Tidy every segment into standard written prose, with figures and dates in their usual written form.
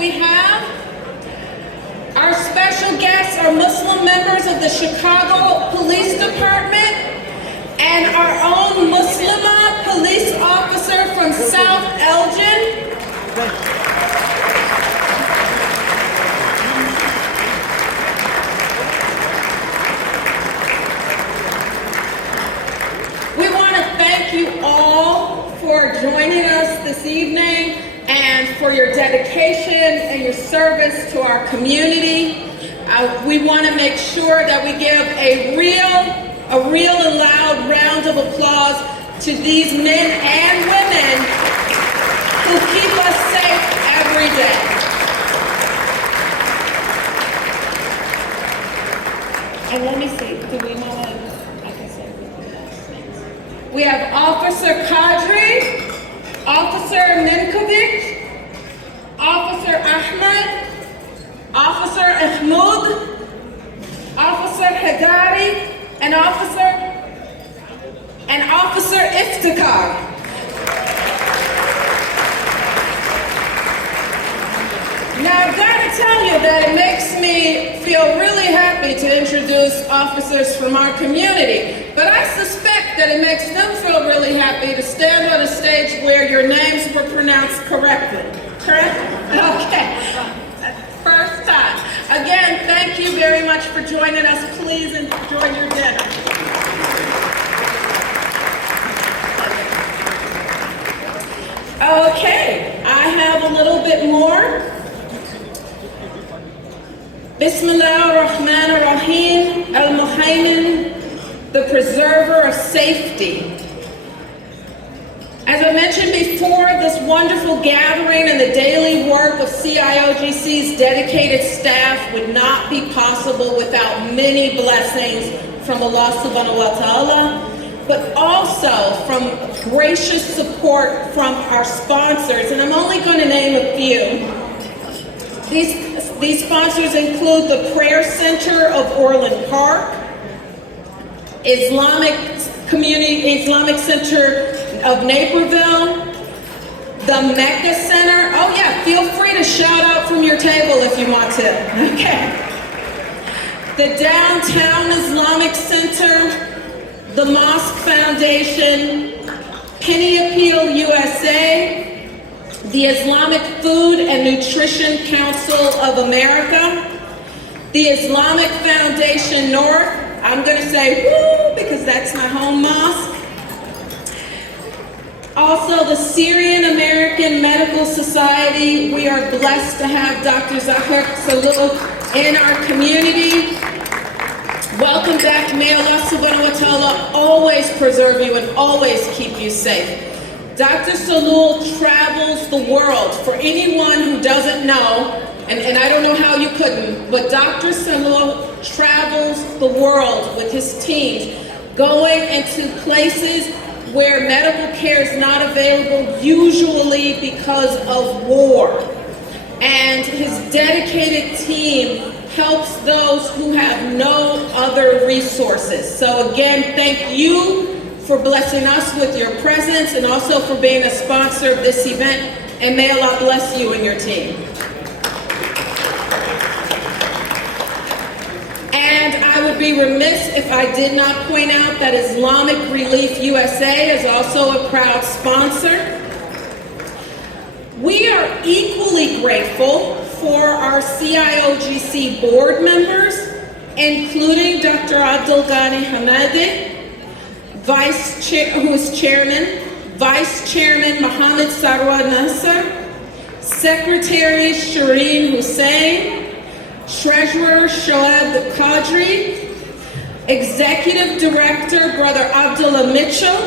we have our special guests are Muslim members of the Chicago Police Department and our own Muslima police officer from South Elgin. We want to thank you all for joining us this evening and for your dedication and your service to our community. We want to make sure that we give a real and loud round of applause to these men and women who keep us safe every day. And let me see, do we know what I can say? We have Officer Kadri, Officer Minkovic, Officer Ahmed, Officer Ahmud, Officer Hadari, and Officer Iftikhar. Now I've got to tell you that it makes me feel really happy to introduce officers from our community, but I suspect that it makes them feel really happy to stand on a stage where your names were pronounced correctly. Correct? Okay. First time. Again, thank you very much for joining us. Please enjoy your dinner. Okay, I have a little bit more. Bismillah ar-Rahman ar-Rahim, al-Muhaymin, the preserver of safety. As I mentioned before, this wonderful gathering and the daily work of CIOGC's dedicated staff would not be possible without many blessings from Allah subhanahu wa ta'ala, but also from gracious support from our sponsors, and I'm only going to name a few. These sponsors include the Prayer Center of Orland Park, Islamic Center of Naperville, the Mecca Center. Oh yeah, feel free to shout out from your table if you want to. Okay. The Downtown Islamic Center, the Mosque Foundation, Penny Appeal USA, the Islamic Food and Nutrition Council of America, the Islamic Foundation North. I'm going to say woo because that's my home mosque. Also, the Syrian American Medical Society. We are blessed to have Dr. Zahir Salou in our community. Welcome back. May Allah subhanahu wa ta'ala always preserve you and always keep you safe. Dr. Salou travels the world. For anyone who doesn't know, and I don't know how you couldn't, but Dr. Salou travels the world with his teams, going into places where medical care is not available, usually because of war. And his dedicated team helps those who have no other resources. So again, thank you for blessing us with your presence and also for being a sponsor of this event. And may Allah bless you and your team. And I would be remiss if I did not point out that Islamic Relief USA is also a proud sponsor. We are equally grateful for our CIOGC board members, including Dr. Abdul Ghani Hamadi, who is chairman, Vice Chairman Mohammed Sarwar Nasser, Secretary Shireen Hussain, Treasurer Shoaib Qadri, Executive Director Brother Abdullah Mitchell.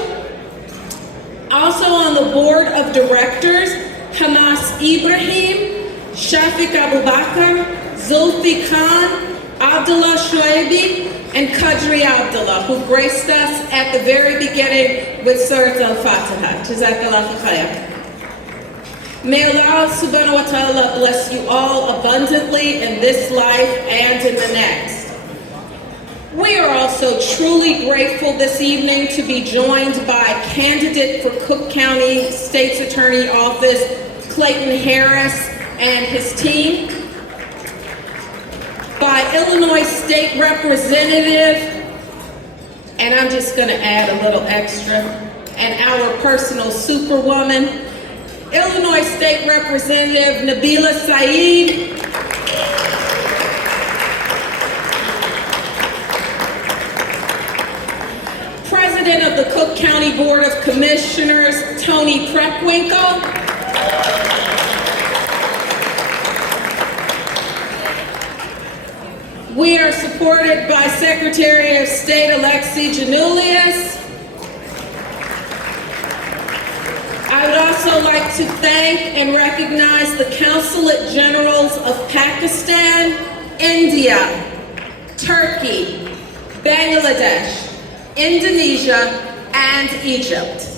Also on the Board of Directors, Hamas Ibrahim, Shafiq Abubakar, Zulfi Khan, Abdullah Shuaibi, and Qadri Abdullah, who graced us at the very beginning with Surat al-Fatiha. Jazakallahu khair. May Allah subhanahu wa ta'ala bless you all abundantly in this life and in the next. We are also truly grateful this evening to be joined by candidate for Cook County State's Attorney Office, Clayton Harris, and his team, by Illinois State Representative, and I'm just going to add a little extra, and our personal superwoman, Illinois State Representative Nabila Saeed, President of the Cook County Board of Commissioners, Tony Preckwinkle, we are supported by Secretary of State Alexi Janulius. I would also like to thank and recognize the Consulate Generals of Pakistan, India, Turkey, Bangladesh, Indonesia, and Egypt.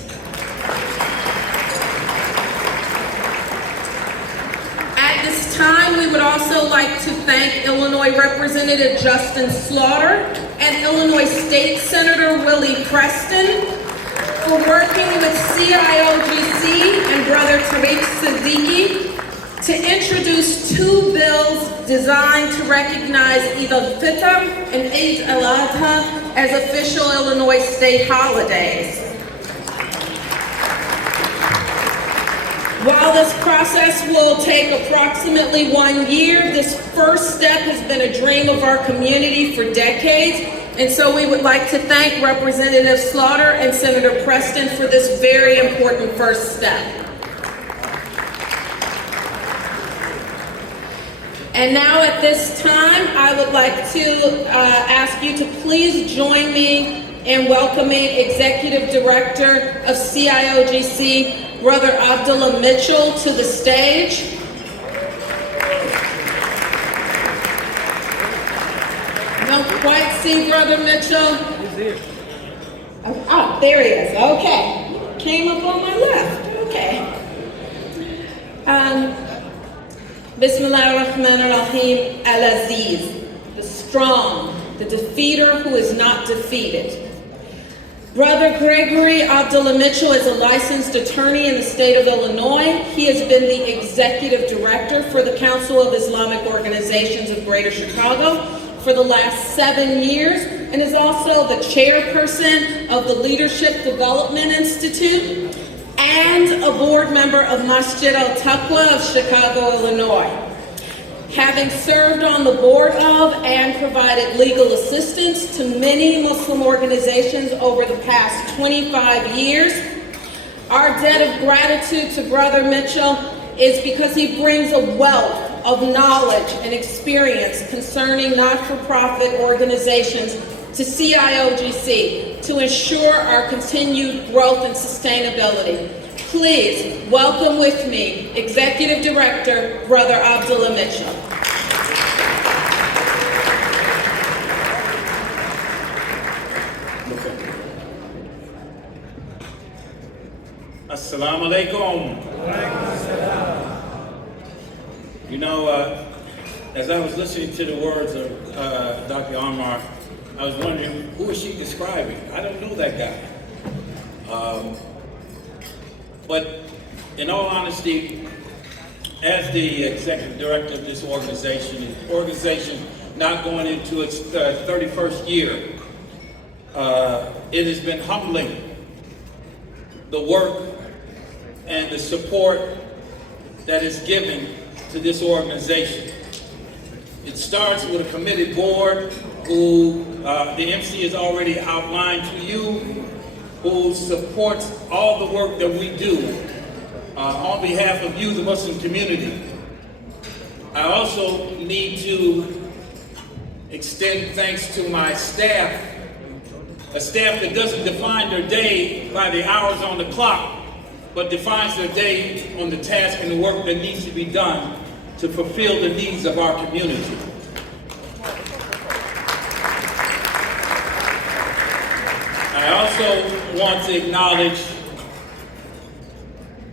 At this time, we would also like to thank Illinois Representative Justin Slaughter and Illinois State Senator Willie Preston for working with CIOGC and Brother Tariq Siddiqui to introduce two bills designed to recognize Eid al-Fitr and Eid al-Adha as official Illinois state holidays. While this process will take approximately 1 year, this first step has been a dream of our community for decades, and so we would like to thank Representative Slaughter and Senator Preston for this very important first step. And now at this time, I would like to ask you to please join me in welcoming Executive Director of CIOGC, Brother Abdullah Mitchell, to the stage. Don't quite see Brother Mitchell. He's here. Oh, there he is. Okay. Came up on my left. Okay. Bismillah ar-Rahman ar-Rahim, Al-Aziz, the strong, the defeater who is not defeated. Brother Gregory Abdullah Mitchell is a licensed attorney in the state of Illinois. He has been the executive director for the Council of Islamic Organizations of Greater Chicago for the last 7 years, and is also the chairperson of the Leadership Development Institute and a board member of Masjid Al-Taqwa of Chicago, Illinois. Having served on the board of and provided legal assistance to many Muslim organizations over the past 25 years, our debt of gratitude to Brother Mitchell is because he brings a wealth of knowledge and experience concerning not-for-profit organizations to CIOGC to ensure our continued growth and sustainability. Please welcome with me Executive Director, Brother Abdullah Mitchell. Assalamu alaikum. You know, as I was listening to the words of Dr. Ammar, I was wondering, who is she describing? I don't know that guy. But in all honesty, as the executive director of this organization now going into its 31st year, it has been humbling, the work and the support that is given to this organization. It starts with a committed board who the MC has already outlined to you, who supports all the work that we do on behalf of you, the Muslim community. I also need to extend thanks to my staff, a staff that doesn't define their day by the hours on the clock, but defines their day on the task and the work that needs to be done to fulfill the needs of our community. I also want to acknowledge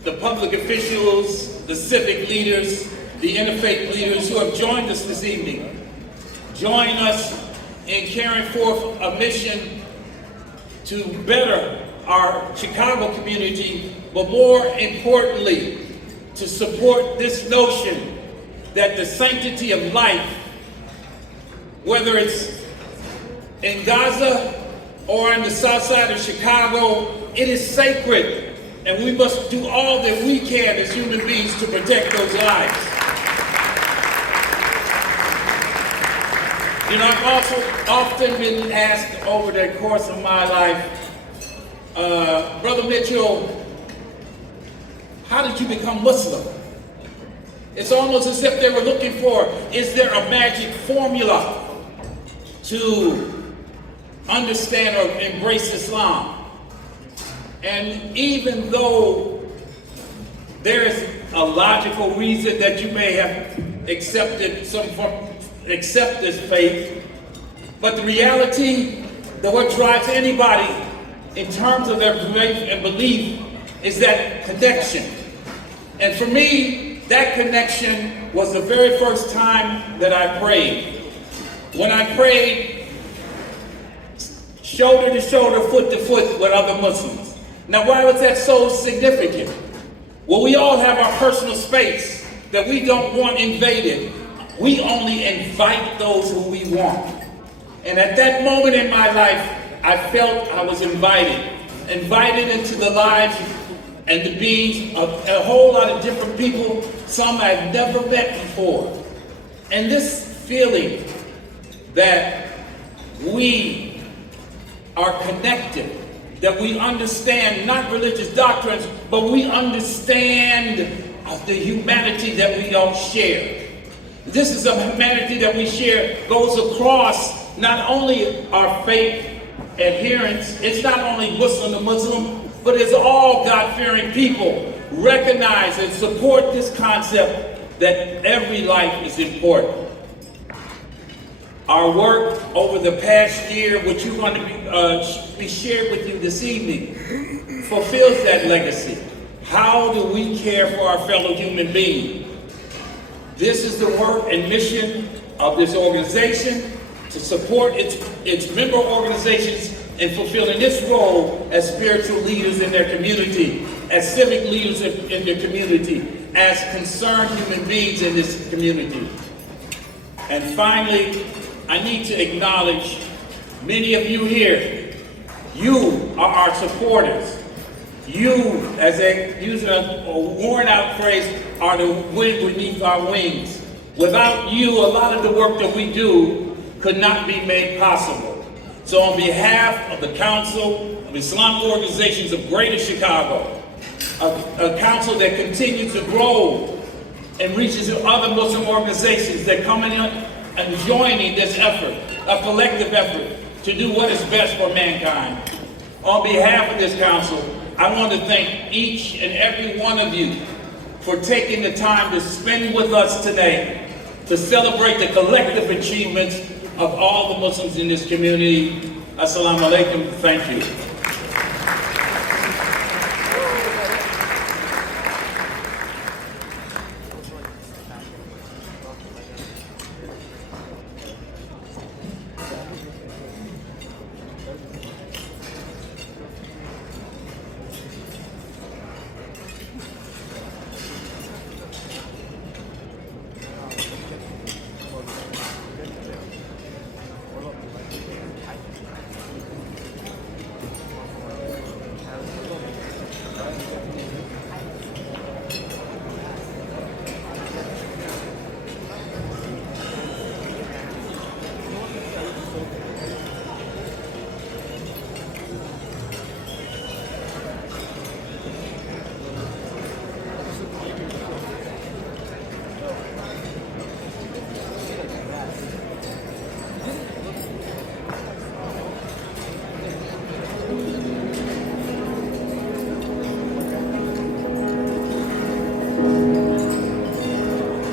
the public officials, the civic leaders, the interfaith leaders who have joined us this evening. Join us in carrying forth a mission to better our Chicago community, but more importantly, to support this notion that the sanctity of life, whether it's in Gaza or on the south side of Chicago, it is sacred, and we must do all that we can as human beings to protect those lives. You know, I've also often been asked over the course of my life, Brother Mitchell, how did you become Muslim? It's almost as if they were looking for, is there a magic formula to understand or embrace Islam? And even though there is a logical reason that you may have accepted accept this faith, but the reality that what drives anybody in terms of their faith and belief is that connection. And for me, that connection was the very first time that I prayed. When I prayed shoulder to shoulder, foot to foot with other Muslims. Now, why was that so significant? Well, we all have our personal space that we don't want invaded. We only invite those who we want. And at that moment in my life, I felt I was invited into the lives and the beings of a whole lot of different people, some I've never met before. And this feeling that we are connected, that we understand not religious doctrines, but we understand the humanity that we all share. This is a humanity that we share, goes across not only our faith adherents, it's not only Muslim to Muslim, but it's all God-fearing people recognize and support this concept that every life is important. Our work over the past year, which you're going to be shared with you this evening, fulfills that legacy. How do we care for our fellow human beings? This is the work and mission of this organization, to support its member organizations in fulfilling this role as spiritual leaders in their community, as civic leaders in their community, as concerned human beings in this community. And finally, I need to acknowledge many of you here. You are our supporters. You, as they use a worn out phrase, are the wind beneath our wings. Without you, a lot of the work that we do could not be made possible. So on behalf of the Council of Islamic Organizations of Greater Chicago, a council that continues to grow and reaches other Muslim organizations that come in and joining this effort, a collective effort to do what is best for mankind. On behalf of this council, I want to thank each and every one of you for taking the time to spend with us today to celebrate the collective achievements of all the Muslims in this community. Assalamu alaikum. Thank you.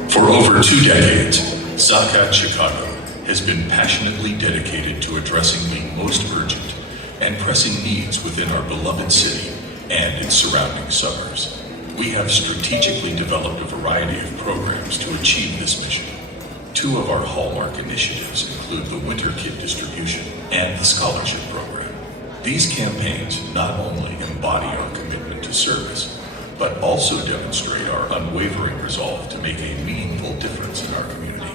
For over 2 decades, Zakat Chicago has been passionately dedicated to addressing the most urgent and pressing needs within our beloved city and its surrounding suburbs. We have strategically developed a variety of programs to achieve this mission. 2 of our hallmark initiatives include the Winter Kit Distribution and the Scholarship Program. These campaigns not only embody our commitment to service, but also demonstrate our unwavering resolve to make a meaningful difference students in our community.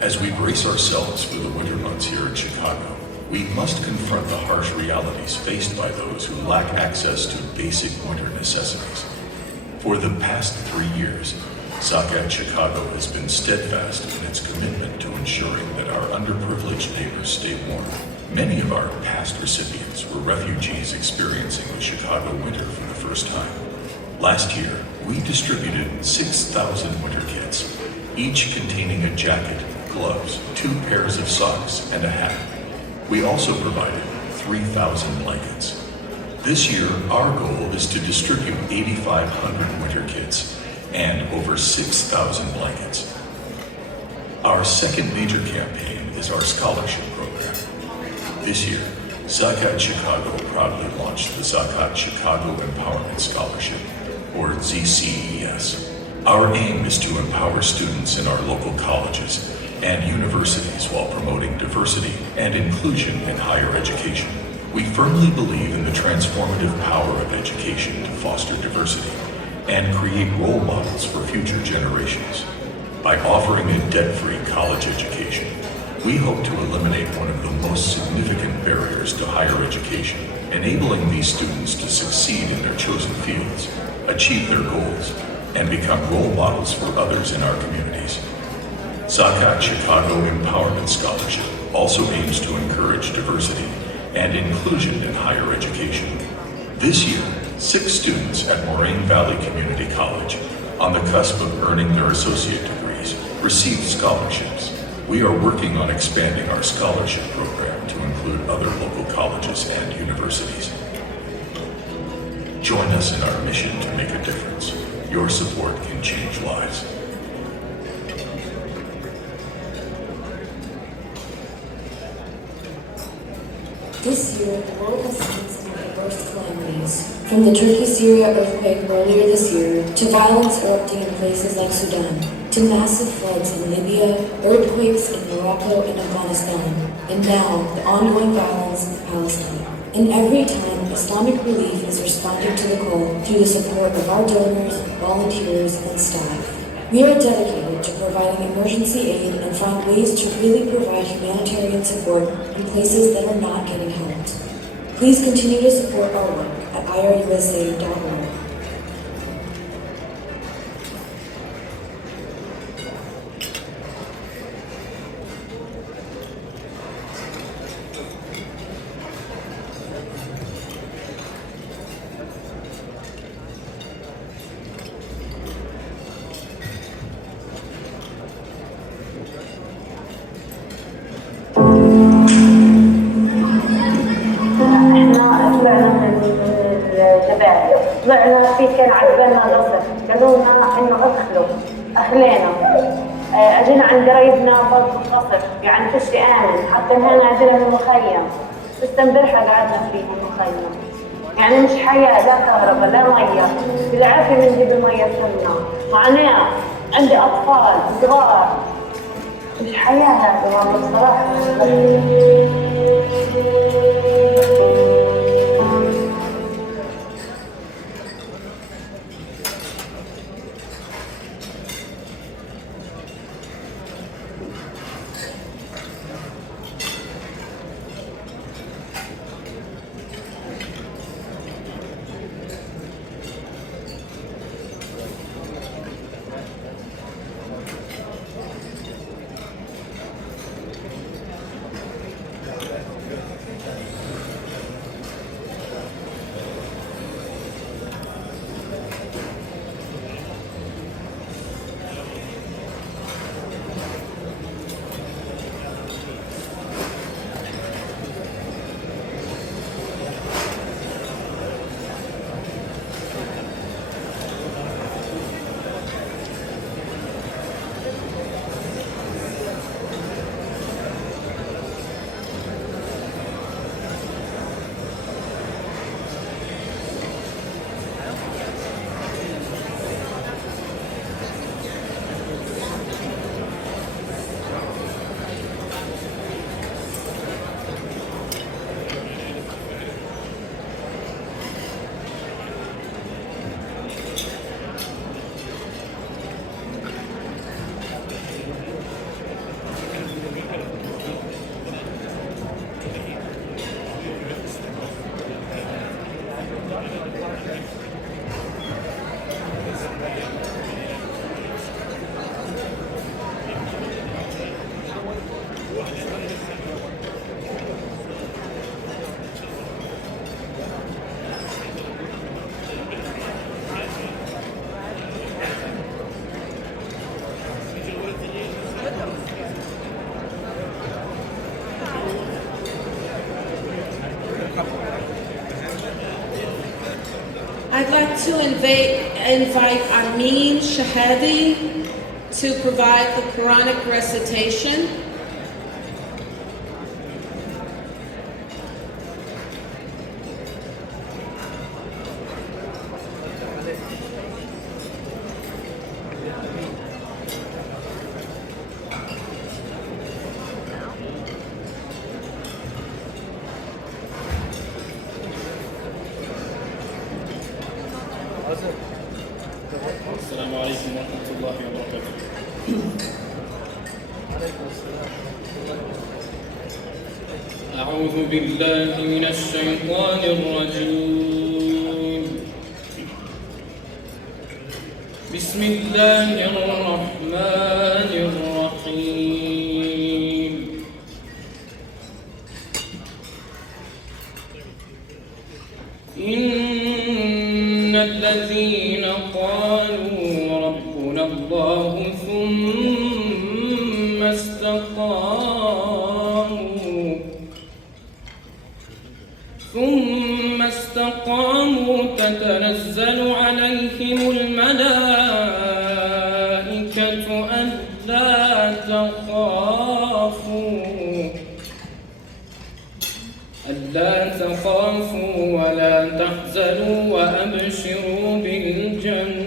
As we brace ourselves for the winter months here in Chicago, we must confront the harsh realities faced by those who lack access to basic winter necessities. For the past 3 years, Zakat Chicago has been steadfast in its commitment to ensuring that our underprivileged neighbors stay warm. Many of our past recipients were refugees experiencing the Chicago winter for the first time. Last year, we distributed 6,000 winter kits, each containing a jacket, gloves, 2 pairs of socks, and a hat. We also provided 3,000 blankets. This year, our goal is to distribute 8,500 winter kits and over 6,000 blankets. Our second major campaign is our scholarship program. This year, Zakat Chicago proudly launched the Zakat Chicago Empowerment Scholarship, or ZCES. Our aim is to empower students in our local colleges and universities while promoting diversity and inclusion in higher education. We firmly believe in the transformative power of education to foster diversity and create role models for future generations. By offering a debt-free college education, we hope to eliminate one of the most significant barriers to higher education, enabling these students to succeed in their chosen fields, achieve their goals, and become role models for others in our communities. Zakat Chicago Empowerment Scholarship also aims to encourage diversity and inclusion in higher education. This year, 6 students at Moraine Valley Community College, on the cusp of earning their associate degrees, received scholarships. We are working on expanding our scholarship program to include other local colleges and universities. Join us in our mission to make a difference. Your support can change lives. This year, the world has seen some diverse calamities, from the Turkey-Syria earthquake earlier this year, to violence erupting in places like Sudan, to massive floods in Libya, earthquakes in Morocco and Afghanistan, and now the ongoing violence in Palestine. And every time, Islamic Relief is responding to the call through the support of our donors, volunteers, and staff. We are dedicated to providing emergency aid and find ways to really provide humanitarian support in places that are not getting helped. Please continue to support our work at irusa.org. طلعنا في كان عجبنا الرصف، قالوا لنا انه ادخلوا، اخلينا. اجينا عند قرايبنا برضه القصر، يعني فيش امن، حتى هنا عندنا من المخيم، بس امبارحه قعدنا فيه المخيم. يعني مش حياه، لا كهرباء لا ميه، بالعافيه بنجيب الميه لنا، معاناه، عندي اطفال صغار، مش حياه هذا والله بصراحه. to invite Amin Shahadi to provide the Quranic recitation. السلام عليكم ورحمة الله وبركاته. أعوذ بالله من الشيطان الرجيم. بسم الله الرحمن الرحيم. إن الذين قالوا ربنا الله ثم استقاموا تتنزل عليهم الملائكة ألا تخافوا ولا تحزنوا وأبشروا بالجنة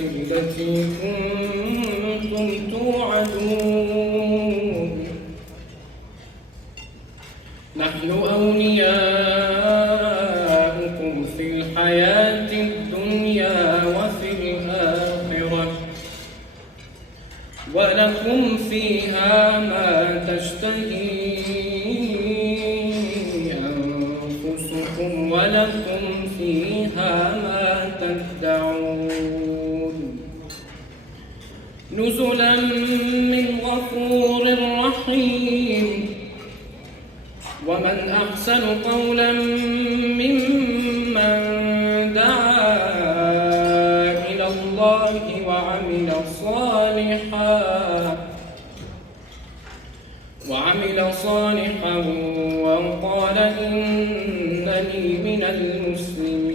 التي كنتم توعدون. نحن أولياؤكم في الحياة الدنيا وفي الآخرة ولكم فيها ما تشتهي أنفسكم ولكم فيها ما تدعون. نزلا من غفور رحيم. ومن أحسن قولا ممن دعا إلى الله وعمل صالحا وقال إنني من المسلمين.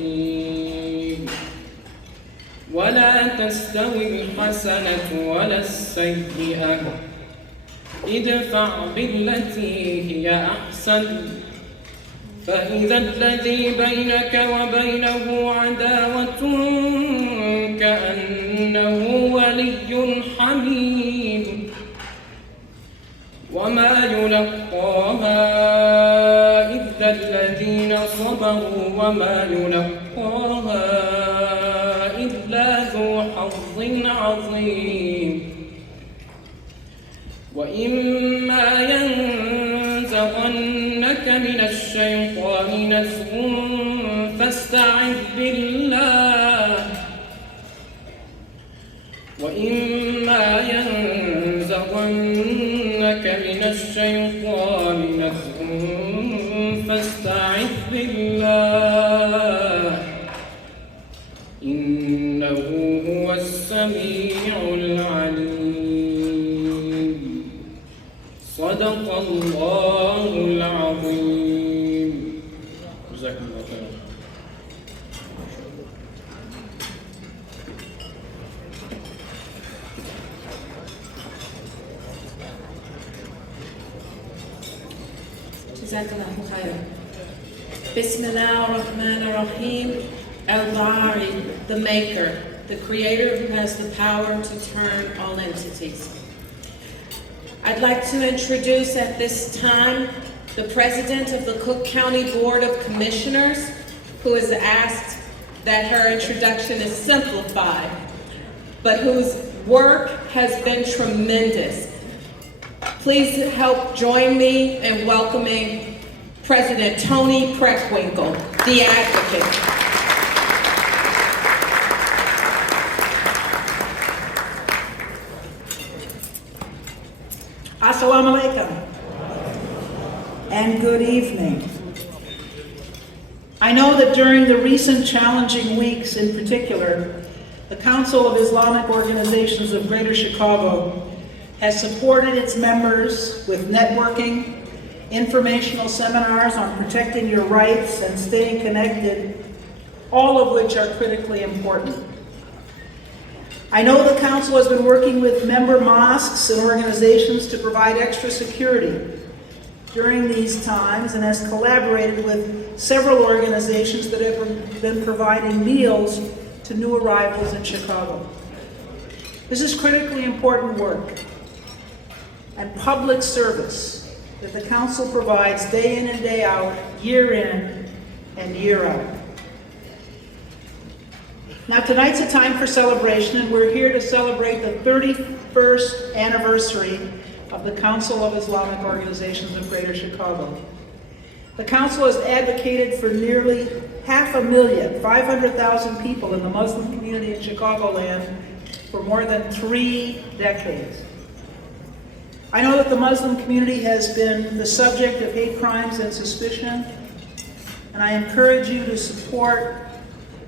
ولا تستوي الحسنة ولا السيئة، ادفع بالتي هي أحسن فإذا الذي بينك وبينه عداوة كأنه ولي حميم. وما يلقاها إلا الذين صبروا وما يلقاها إلا ذو حظ عظيم. وإما ينزغنك من الشيطان نزغ فاستعذ بالله. وإما ينزغنك من الشيطان نزغ فاستعذ بالله إنه هو السميع العليم. صدق الله العظيم. جزاكم الله خيرا. Jazakallahu khairan. Bismillah ar-Rahman ar-Rahim. Al-Bari, the maker, the creator who has the power to turn all entities. I'd like to introduce at this time the president of the Cook County Board of Commissioners, who has asked that her introduction is simplified, but whose work has been tremendous. Please help join me in welcoming President Tony Preckwinkle, the advocate. Assalamu alaikum and good evening. I know that during the recent challenging weeks, in particular, the Council of Islamic Organizations of Greater Chicago has supported its members with networking, informational seminars on protecting your rights and staying connected, all of which are critically important. I know the Council has been working with member mosques and organizations to provide extra security during these times and has collaborated with several organizations that have been providing meals to new arrivals in Chicago. This is critically important work and public service that the Council provides day in and day out, year in and year out. Now tonight's a time for celebration, and we're here to celebrate the 31st anniversary of the Council of Islamic Organizations of Greater Chicago. The Council has advocated for nearly 500,000 people in the Muslim community in Chicagoland for more than 3 decades. I know that the Muslim community has been the subject of hate crimes and suspicion, and I encourage you to support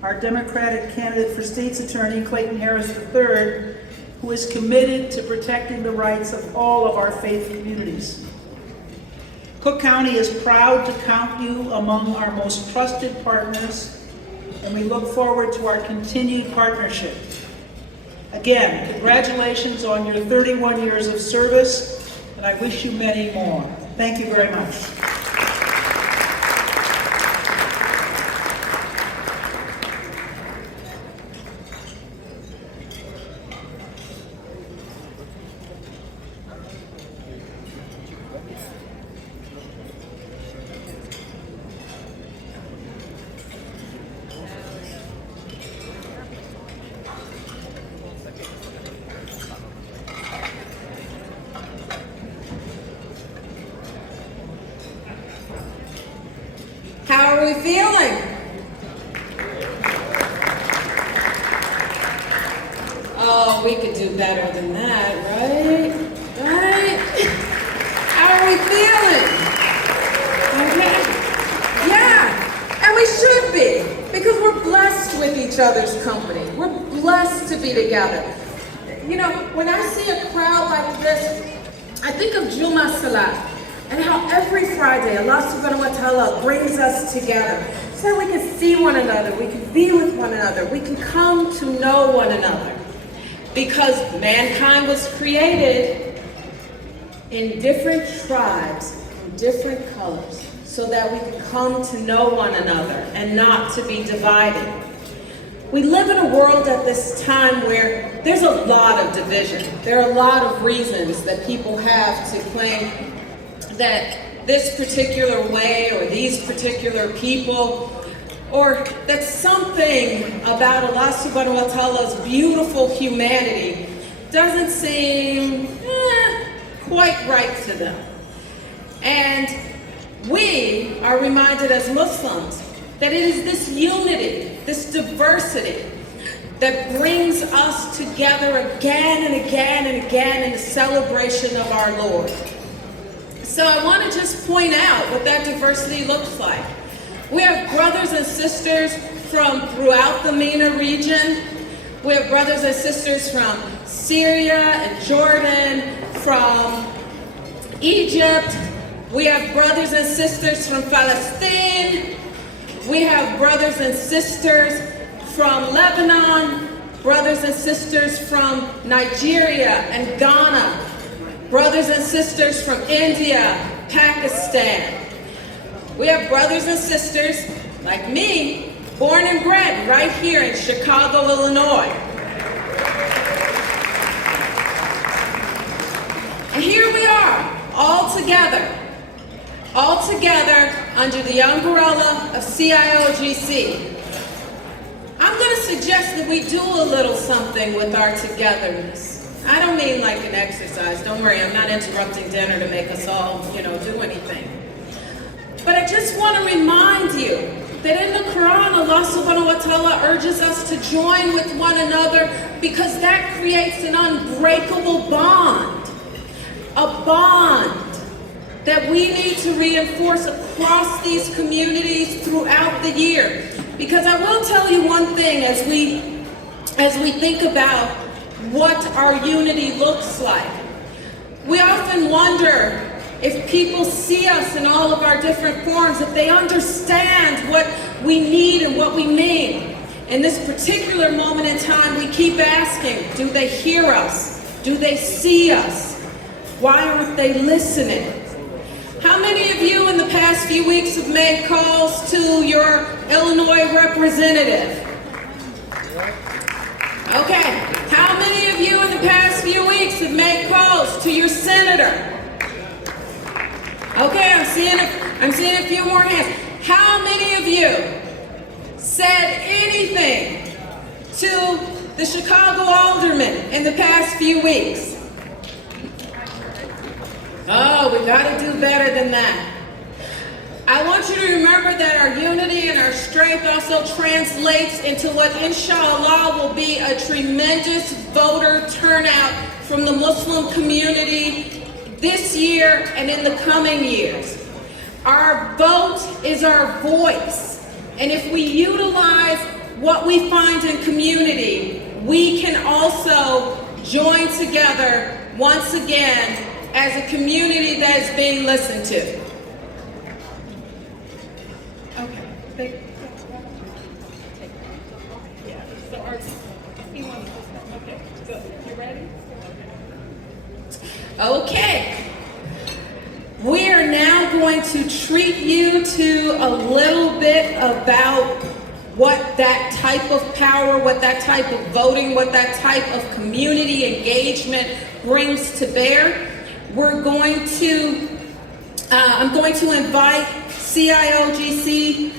our Democratic candidate for State's Attorney, Clayton Harris III, who is committed to protecting the rights of all of our faith communities. Cook County is proud to count you among our most trusted partners, and we look forward to our continued partnership. Again, congratulations on your 31 years of service, and I wish you many more. Thank you very much. How are we feeling? Oh, we could do better than that, right? Right? How are we feeling? Okay. Yeah, and we should be, because we're blessed with each other's company. We're blessed to be together. You know, when I see a crowd like this, I think of Juma Salat. And how every Friday Allah subhanahu wa ta'ala brings us together so that we can see one another, we can be with one another, we can come to know one another. Because mankind was created in different tribes, in different colors, so that we can come to know one another and not to be divided. We live in a world at this time where there's a lot of division. There are a lot of reasons that people have to claim that this particular way or these particular people, or that something about Allah subhanahu wa ta'ala's beautiful humanity doesn't seem quite right to them. And we are reminded as Muslims that it is this unity, this diversity that brings us together again and again and again in the celebration of our Lord. So I want to just point out what that diversity looks like. We have brothers and sisters from throughout the MENA region. We have brothers and sisters from Syria and Jordan, from Egypt. We have brothers and sisters from Palestine. We have brothers and sisters from Lebanon, brothers and sisters from Nigeria and Ghana, brothers and sisters from India, Pakistan. We have brothers and sisters like me, born and bred right here in Chicago, Illinois. And here we are, all together under the umbrella of CIOGC. I'm going to suggest that we do a little something with our togetherness. I don't mean like an exercise. Don't worry, I'm not interrupting dinner to make us all, do anything. But I just want to remind you that in the Quran, Allah subhanahu wa ta'ala urges us to join with one another because that creates an unbreakable bond. A bond that we need to reinforce across these communities throughout the year. Because I will tell you one thing as we think about what our unity looks like. We often wonder if people see us in all of our different forms, if they understand what we need and what we mean. In this particular moment in time, we keep asking, do they hear us? Do they see us? Why aren't they listening? How many of you in the past few weeks have made calls to your Illinois representative? Okay. How many of you in the past few weeks have made calls to your senator? Okay, I'm seeing a few more hands. How many of you said anything to the Chicago alderman in the past few weeks? Oh, we gotta do better than that. I want you to remember that our unity and our strength also translates into what inshallah will be a tremendous voter turnout from the Muslim community this year and in the coming years. Our vote is our voice, and if we utilize what we find in community, we can also join together once again as a community that is being listened to. Okay. Okay. We are now going to treat you to a little bit about what that type of power, what that type of voting, what that type of community engagement brings to bear. We're going to, I'm going to invite CIOGC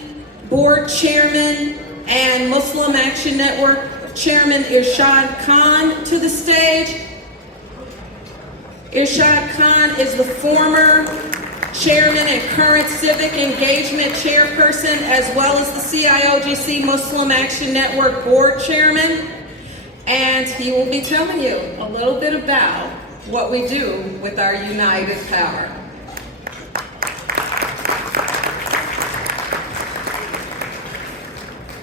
Board Chairman and Muslim Action Network Chairman Irshad Khan to the stage. Irshad Khan is the former chairman and current civic engagement chairperson, as well as the CIOGC Muslim Action Network board chairman. And he will be telling you a little bit about what we do with our united power.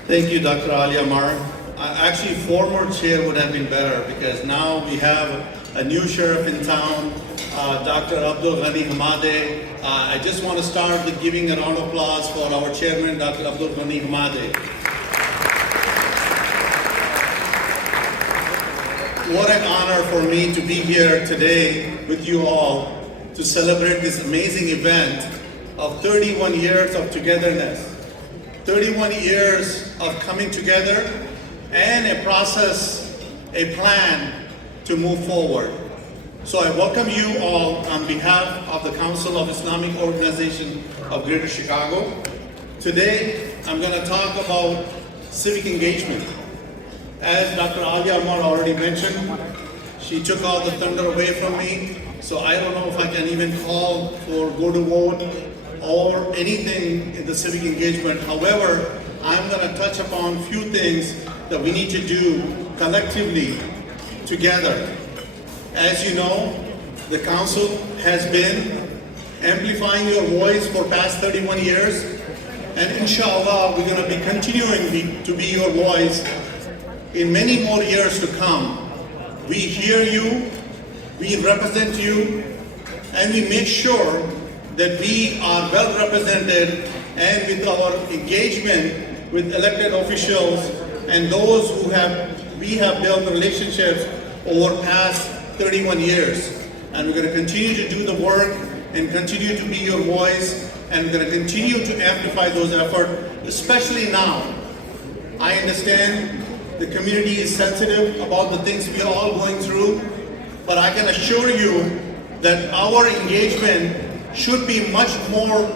Thank you, Dr. Ali Amar. Actually, former chair would have been better, because now we have a new sheriff in town, Dr. Abdul Ghani Hamadeh. I just want to start with giving a round of applause for our chairman, Dr. Abdul Ghani Hamadeh. What an honor for me to be here today with you all to celebrate this amazing event of 31 years of togetherness, 31 years of coming together, and a process, a plan to move forward. So I welcome you all on behalf of the Council of Islamic Organization of Greater Chicago. Today, I'm going to talk about civic engagement. As Dr. Alia Amar already mentioned, she took all the thunder away from me, so I don't know if I can even call for go to vote or anything in the civic engagement. However, I'm going to touch upon a few things that we need to do collectively together. As you know, the council has been amplifying your voice for past 31 years, and inshallah, we're going to be continuing to be your voice in many more years to come. We hear you, we represent you, and we make sure that we are well represented, and with our engagement with elected officials and those who we have built relationships over past 31 years. And we're going to continue to do the work and continue to be your voice, and we're going to continue to amplify those efforts, especially now. I understand the community is sensitive about the things we are all going through, but I can assure you that our engagement should be much more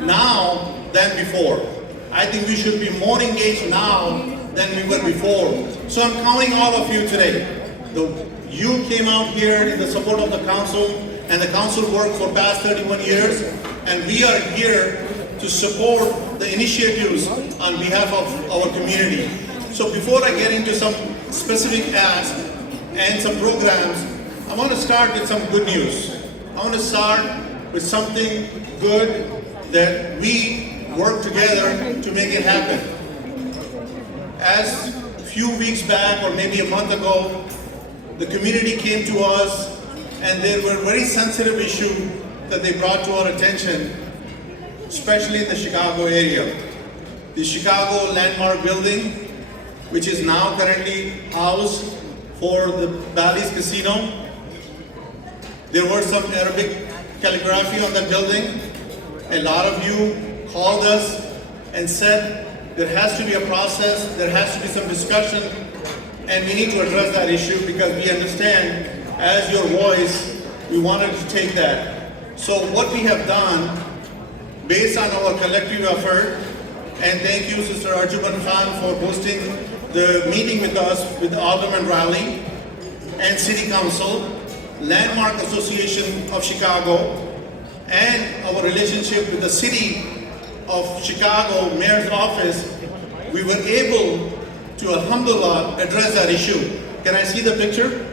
now than before. I think we should be more engaged now than we were before. So I'm calling all of you today. You came out here in the support of the council, and the council worked for past 31 years, and we are here to support the initiatives on behalf of our community. So before I get into some specific asks and some programs, I want to start with some good news. I want to start with something good that we work together to make it happen. As a few weeks back, or maybe a month ago, the community came to us and there were very sensitive issues that they brought to our attention, especially in the Chicago area. The Chicago Landmark building, which is now currently housed for the Bally's Casino. There were some Arabic calligraphy on that building. A lot of you called us and said there has to be a process, there has to be some discussion, and we need to address that issue because we understand, as your voice, we wanted to take that. So what we have done, based on our collective effort, and thank you, Sister Arjuban Khan, for hosting the meeting with us, with Alderman Raleigh and City Council, Landmark Association of Chicago, and our relationship with the City of Chicago Mayor's Office, we were able to, alhamdulillah, address that issue. Can I see the picture?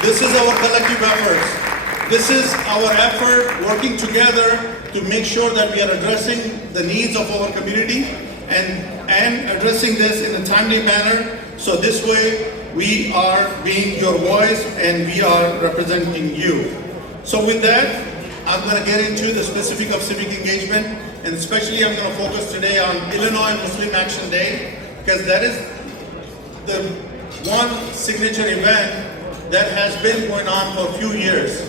This is our collective efforts. This is our effort working together to make sure that we are addressing the needs of our community and addressing this in a timely manner. So this way we are being your voice and we are representing you. So with that, I'm going to get into the specific of civic engagement, and especially I'm going to focus today on Illinois Muslim Action Day, because that is the one signature event that has been going on for a few years.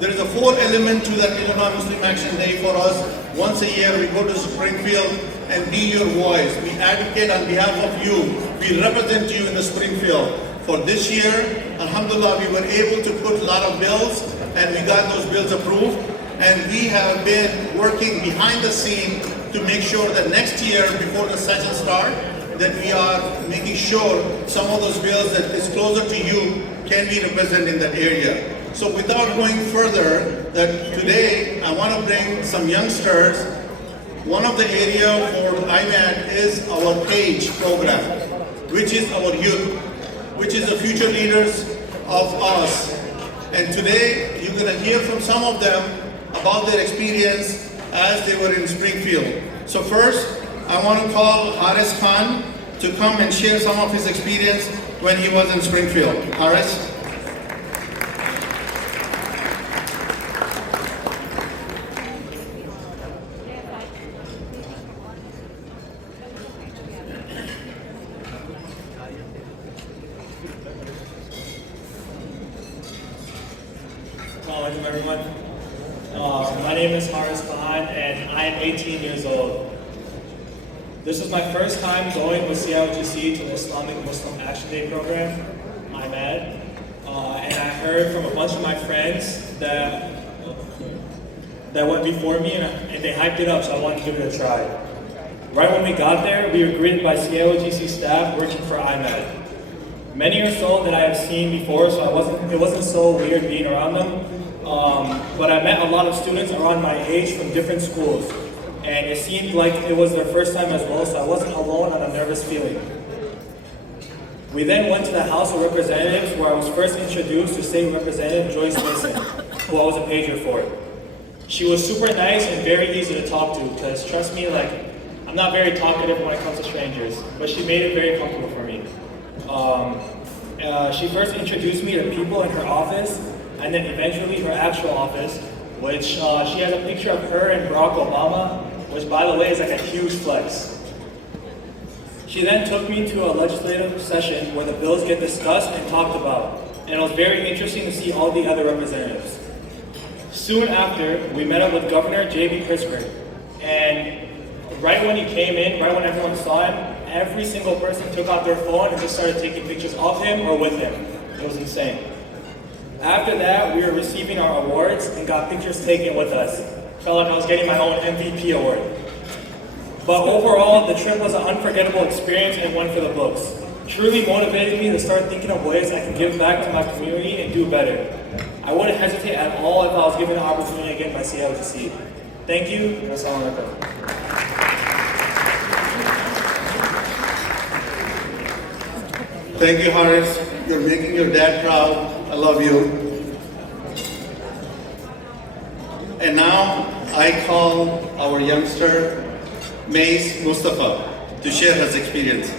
There is a fourth element to that Illinois Muslim Action Day for us. Once a year we go to Springfield and be your voice. We advocate on behalf of you. We represent you in the Springfield. For this year, alhamdulillah, we were able to put a lot of bills and we got those bills approved. And we have been working behind the scene to make sure that next year, before the session starts, that we are making sure some of those bills that is closer to you can be represented in that area. So without going further, that today I want to bring some youngsters. One of the area for IMAD is our PAGE program, which is our youth, which is the future leaders of us. And today you're going to hear from some of them about their experience as they were in Springfield. So first, I want to call Haris Khan to come and share some of his experience when he was in Springfield. Haris? Assalamualaikum everyone. My name is Haris Khan and I am 18 years old. This is my first time going with CIOGC to the Islamic Muslim Action Day program, IMAD. And I heard from a bunch of my friends that went before me and they hyped it up, so I wanted to give it a try. Right when we got there, we were greeted by CIOGC staff working for IMAD. Many are so that I have seen before, so it wasn't so weird being around them. But I met a lot of students around my age from different schools, and it seemed like it was their first time as well, so I wasn't alone on a nervous feeling. We then went to the House of Representatives, where I was first introduced to State Representative Joyce Mason, who I was a pager for. She was super nice and very easy to talk to, because trust me, I'm not very talkative when it comes to strangers, but she made it very comfortable for me. She first introduced me to people in her office, and then eventually her actual office, which she has a picture of her and Barack Obama, which by the way is like a huge flex. She then took me to a legislative session where the bills get discussed and talked about, and it was very interesting to see all the other representatives. Soon after, we met up with Governor J.B. Pritzker, and right when he came in, right when everyone saw him, every single person took out their phone and just started taking pictures of him or with him. It was insane. After that, we were receiving our awards and got pictures taken with us. Felt like I was getting my own MVP award. But overall, the trip was an unforgettable experience and one for the books. Truly motivated me to start thinking of ways I can give back to my community and do better. I wouldn't hesitate at all if I was given an opportunity again by CIOGC. Thank you, and assalamu alaikum. Thank you, Haris. You're making your dad proud. I love you. And now I call our youngster, Mace Mustafa, to share his experience.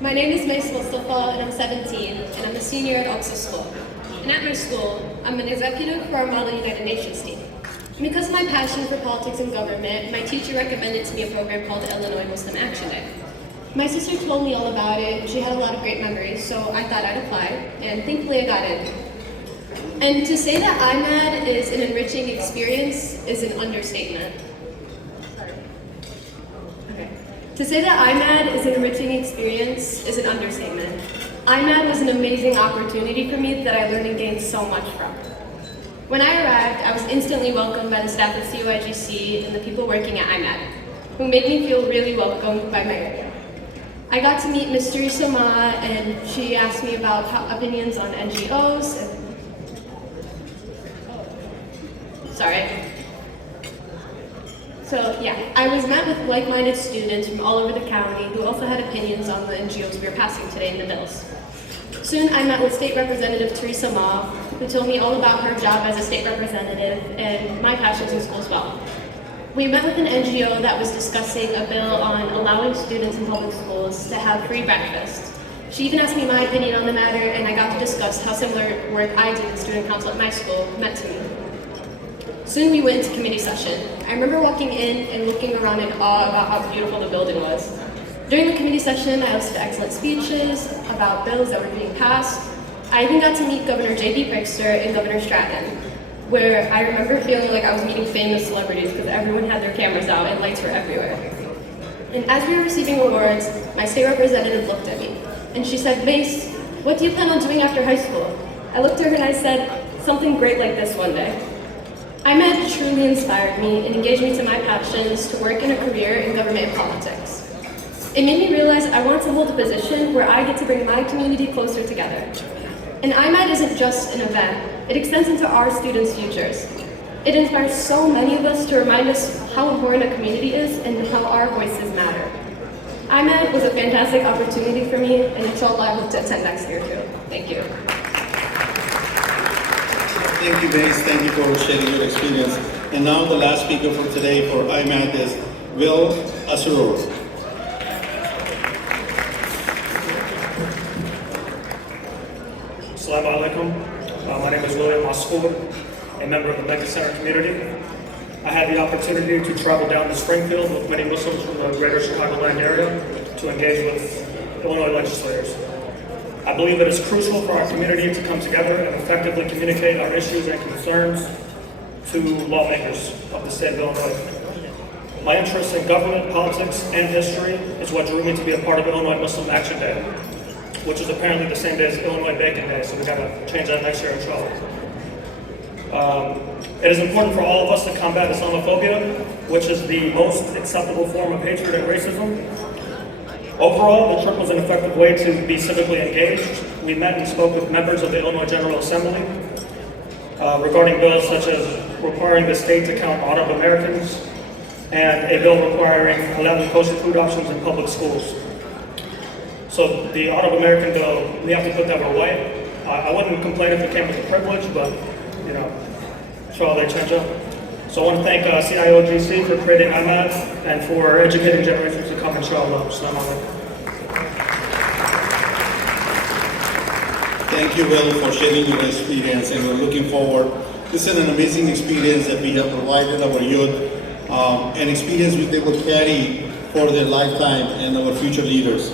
My name is Mace Mustafa and I'm 17 and I'm a senior at Oxford School. And at my school, I'm an executive for our Model United Nations team. And because of my passion for politics and government, my teacher recommended to me a program called the Illinois Muslim Action Day. My sister told me all about it and she had a lot of great memories, so I thought I'd apply and thankfully I got in. And to say that IMAD is an enriching experience is an understatement. To say that IMAD is an enriching experience is an understatement. IMAD was an amazing opportunity for me that I learned and gained so much from. When I arrived, I was instantly welcomed by the staff at COIGC and the people working at IMAD, who made me feel really welcomed by my area. I got to meet Ms. Teresa Ma, and she asked me about opinions on NGOs. So yeah, I was met with like-minded students from all over the county who also had opinions on the NGOs we were passing today in the bills. Soon I met with State Representative Teresa Ma, who told me all about her job as a state representative and my passions in school as well. We met with an NGO that was discussing a bill on allowing students in public schools to have free breakfast. She even asked me my opinion on the matter, and I got to discuss how similar work I did in student council at my school meant to me. Soon we went into committee session. I remember walking in and looking around in awe about how beautiful the building was. During the committee session, I listened to excellent speeches about bills that were being passed. I even got to meet Governor J.B. Pritzker and Governor Stratton, where I remember feeling like I was meeting famous celebrities because everyone had their cameras out and lights were everywhere. And as we were receiving awards, my state representative looked at me and she said, "Mace, what do you plan on doing after high school?" I looked at her and I said, "Something great like this one day." IMAD truly inspired me and engaged me to my passions to work in a career in government and politics. It made me realize I want to hold a position where I get to bring my community closer together. And IMAD isn't just an event, it extends into our students' futures. It inspires so many of us to remind us how important a community is and how our voices matter. IMAD was a fantastic opportunity for me, and inshallah I hope to attend next year too. Thank you. Thank you, Mace. Thank you for sharing your experience. And now the last speaker for today for IMAD is Will Asarur. Assalamu alaikum. My name is William Masfour, a member of the Mecca Center community. I had the opportunity to travel down to Springfield with many Muslims from the greater Chicagoland area to engage with Illinois legislators. I believe it is crucial for our community to come together and effectively communicate our issues and concerns to lawmakers of the state of Illinois. My interest in government, politics, and history is what drew me to be a part of Illinois Muslim Action Day, which is apparently the same day as Illinois Bacon Day, so we gotta change that next year in trouble. It is important for all of us to combat Islamophobia, which is the most acceptable form of hatred and racism. Overall, the trip was an effective way to be civically engaged. We met and spoke with members of the Illinois General Assembly regarding bills such as requiring the state to count Arab Americans and a bill requiring halal kosher food options in public schools. So the Arab American bill, we have to put that away. I wouldn't complain if it came with a privilege, but you know, inshallah they change up. So I want to thank CIOGC for creating IMAD and for educating generations to come, inshallah. Assalamu alaikum. Thank you, Will, for sharing your experience, and we're looking forward. This is an amazing experience that we have provided our youth, an experience which they will carry for their lifetime and our future leaders.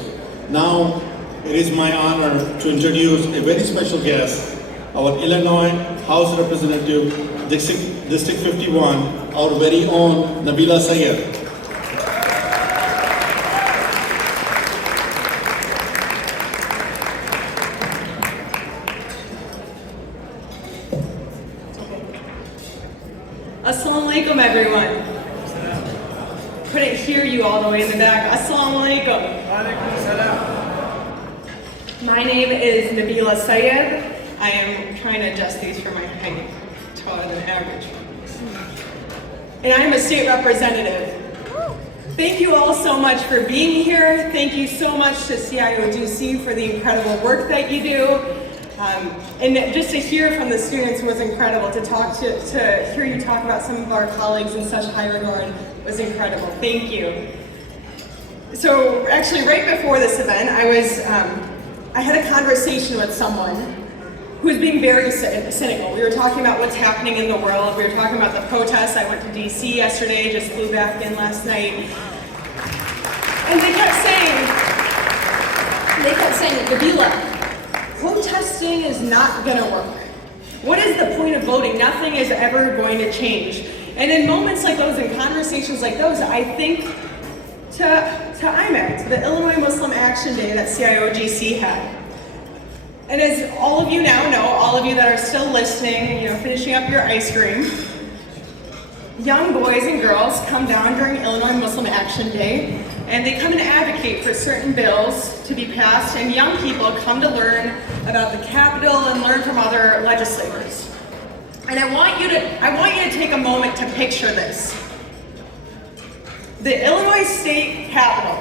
Now, it is my honor to introduce a very special guest, our Illinois House Representative, District 51, our very own Nabila Sayed. Assalamu alaikum, everyone. Couldn't hear you all the way in the back. Assalamu alaikum. My name is Nabila Sayed. I am trying to adjust these for my height, taller than average. And I am a state representative. Thank you all so much for being here. Thank you so much to CIOGC for the incredible work that you do. And just to hear from the students was incredible. To hear you talk about some of our colleagues in such high regard was incredible. Thank you. So actually, right before this event, I had a conversation with someone who was being very cynical. We were talking about what's happening in the world. We were talking about the protests. I went to DC yesterday, just flew back in last night. And they kept saying, Nabila, protesting is not gonna work. What is the point of voting? Nothing is ever going to change. And in moments like those, in conversations like those, I think to IMAC, the Illinois Muslim Action Day that CIOGC had. And as all of you now know, all of you that are still listening, finishing up your ice cream, young boys and girls come down during Illinois Muslim Action Day, and they come and advocate for certain bills to be passed, and young people come to learn about the Capitol and learn from other legislators. And I want you to take a moment to picture this. The Illinois State Capitol,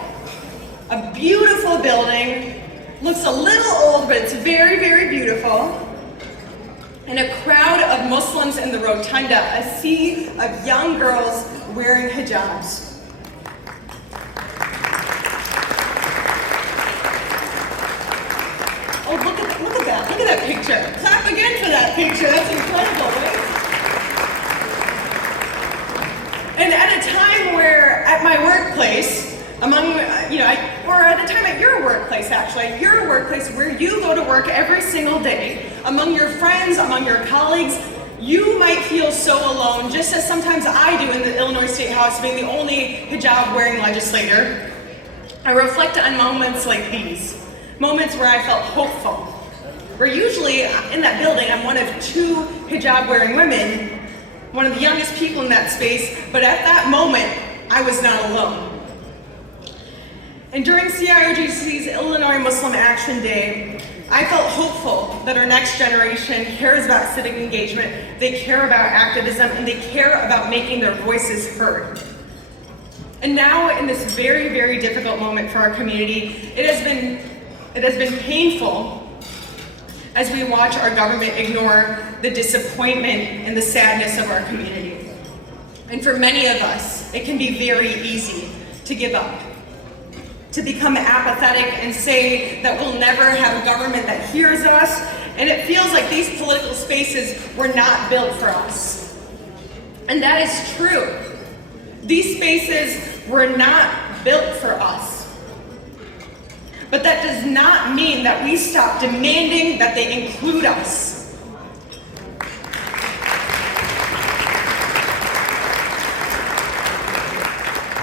a beautiful building, looks a little old, but it's very, very beautiful. And a crowd of Muslims in the rotunda, a sea of young girls wearing hijabs. Oh, look at that picture. Clap again for that picture, that's incredible, right? And at a time where, at my workplace, or at a time at your workplace actually, at your workplace where you go to work every single day, among your friends, among your colleagues, you might feel so alone, just as sometimes I do in the Illinois State House, being the only hijab-wearing legislator. I reflect on moments like these, moments where I felt hopeful, where usually in that building I'm one of two hijab-wearing women, one of the youngest people in that space, but at that moment, I was not alone. And during CIOGC's Illinois Muslim Action Day, I felt hopeful that our next generation cares about civic engagement, they care about activism, and they care about making their voices heard. And now, in this very, very difficult moment for our community, it has been painful as we watch our government ignore the disappointment and the sadness of our community. And for many of us, it can be very easy to give up, to become apathetic and say that we'll never have a government that hears us, and it feels like these political spaces were not built for us. And that is true. These spaces were not built for us. But that does not mean that we stop demanding that they include us.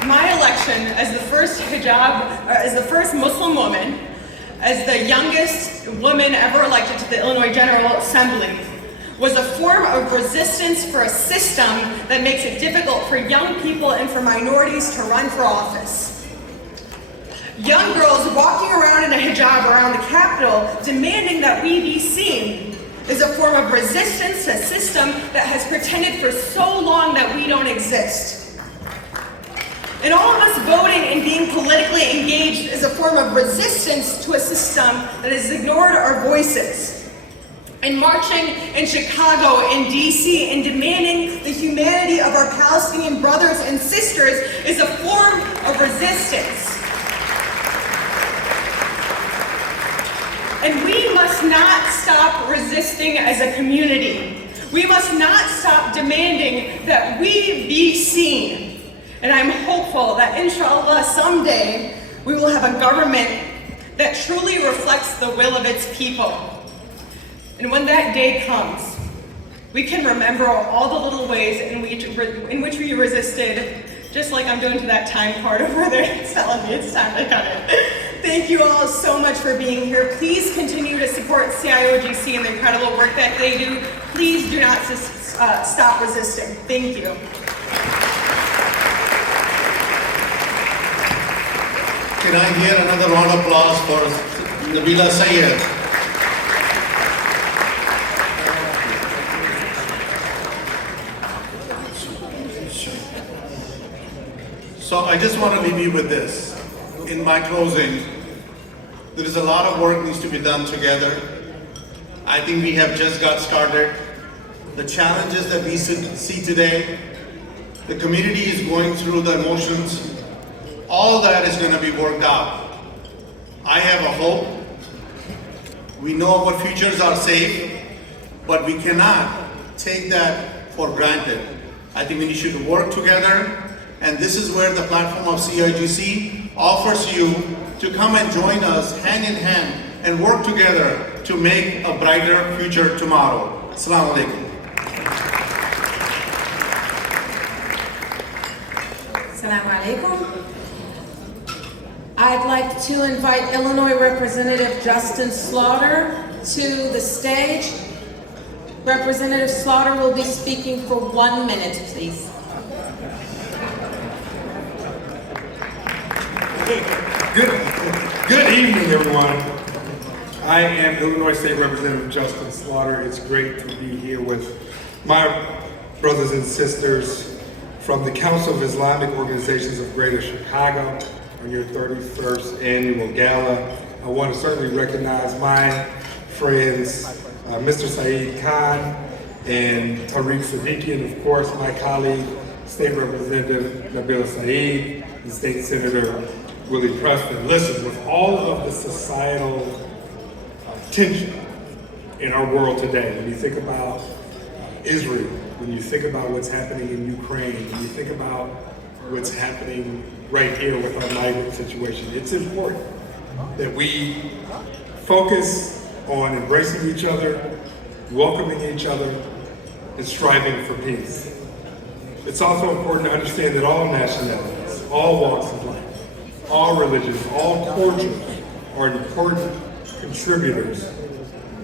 My election as the first Muslim woman, as the youngest woman ever elected to the Illinois General Assembly, was a form of resistance for a system that makes it difficult for young people and for minorities to run for office. Young girls walking around in a hijab around the Capitol demanding that we be seen is a form of resistance to a system that has pretended for so long that we don't exist. And all of us voting and being politically engaged is a form of resistance to a system that has ignored our voices. And marching in Chicago and DC and demanding the humanity of our Palestinian brothers and sisters is a form of resistance. And we must not stop resisting as a community. We must not stop demanding that we be seen. And I'm hopeful that inshallah someday we will have a government that truly reflects the will of its people. And when that day comes, we can remember all the little ways in which we resisted, just like I'm doing to that time card over there. It's telling me it's time to cut it. Thank you all so much for being here. Please continue to support CIOGC and the incredible work that they do. Please do not stop resisting. Thank you. Can I hear another round of applause for Nabila Sayed? So I just want to leave you with this. In my closing, there is a lot of work needs to be done together. I think we have just got started. The challenges that we see today, the community is going through the emotions. all that is going to be worked out. I have a hope. We know our futures are safe, but we cannot take that for granted. I think we should work together, and this is where the platform of CIGC offers you to come and join us hand in hand and work together to make a brighter future tomorrow. Assalamu alaikum. Assalamu alaikum. I'd like to invite Illinois Representative Justin Slaughter to the stage. Representative Slaughter will be speaking for 1 minute, please. Good evening, everyone. I am Illinois State Representative Justin Slaughter. It's great to be here with my brothers and sisters from the Council of Islamic Organizations of Greater Chicago on your 31st annual gala. I want to certainly recognize my friends, Mr. Saeed Khan and Tariq Siddiqui, and of course my colleague, State Representative Nabila Saeed and State Senator Willie Preston. Listen, with all of the societal tension in our world today, when you think about Israel, when you think about what's happening in Ukraine, when you think about what's happening right here with our migrant situation, it's important that we focus on embracing each other, welcoming each other, and striving for peace. It's also important to understand that all nationalities, all walks of life, all religions, all cultures are important contributors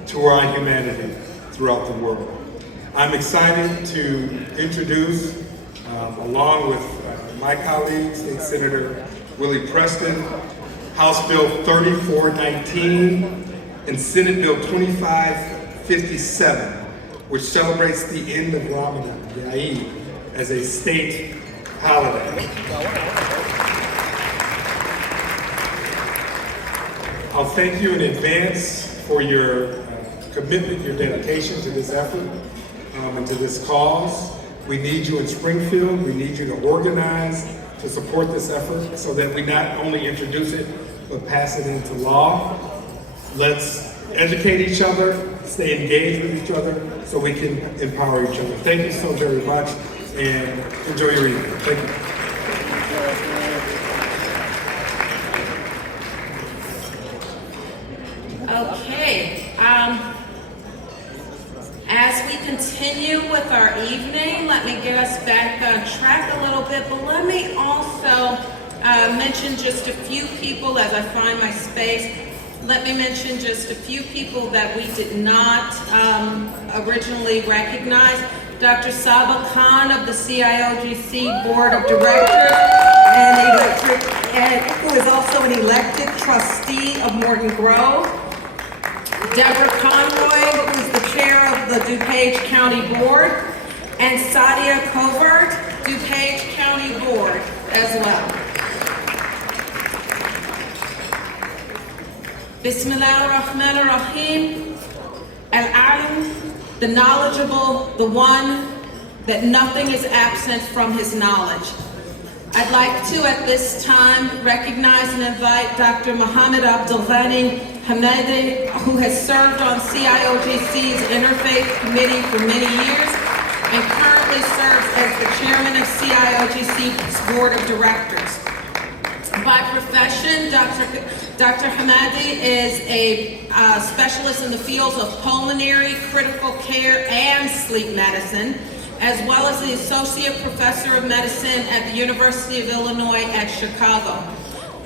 to our humanity throughout the world. I'm excited to introduce, along with my colleague, State Senator Willie Preston, House Bill 3419 and Senate Bill 2557, which celebrates the end of Ramadan, the Eid, as a state holiday. I'll thank you in advance for your commitment, your dedication to this effort and to this cause. We need you in Springfield. We need you to organize to support this effort so that we not only introduce it, but pass it into law. Let's educate each other, stay engaged with each other so we can empower each other. Thank you so very much and enjoy your evening. Thank you. Okay, as we continue with our evening, let me get us back on track a little bit, but let me also mention just a few people as I find my space. Let me mention just a few people that we did not originally recognize. Dr. Saba Khan of the CIOGC Board of Directors, and who is also an elected trustee of Morton Grove. Deborah Conroy, who is the chair of the DuPage County Board, and Sadia Covert, DuPage County Board as well. Bismillah ar-Rahman ar-Rahim. Al-Alim, the knowledgeable, the one that nothing is absent from his knowledge. I'd like to, at this time, recognize and invite Dr. Mohammed Abdulghani Hamedi, who has served on CIOGC's Interfaith Committee for many years and currently serves as the chairman of CIOGC's Board of Directors. By profession, Dr. Hamedi is a specialist in the fields of pulmonary, critical care, and sleep medicine, as well as the Associate Professor of Medicine at the University of Illinois at Chicago.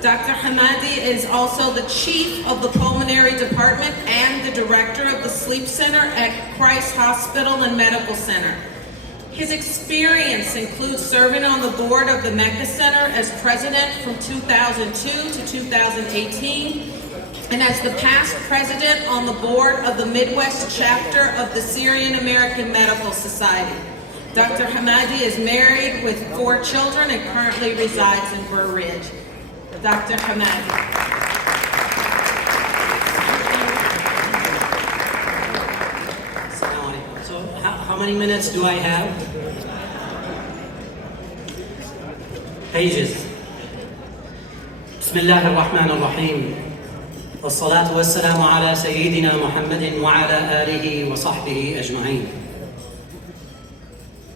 Dr. Hamedi is also the Chief of the Pulmonary Department and the Director of the Sleep Center at Christ Hospital and Medical Center. His experience includes serving on the board of the Mecca Center as president from 2002 to 2018, and as the past president on the board of the Midwest chapter of the Syrian American Medical Society. Dr. Hamedi is married with 4 children and currently resides in Burr Ridge. Dr. Hamedi. So how many minutes do I have? Pages. بسم الله الرحمن الرحيم والصلاة والسلام على سيدنا محمد وعلى آله وصحبه أجمعين.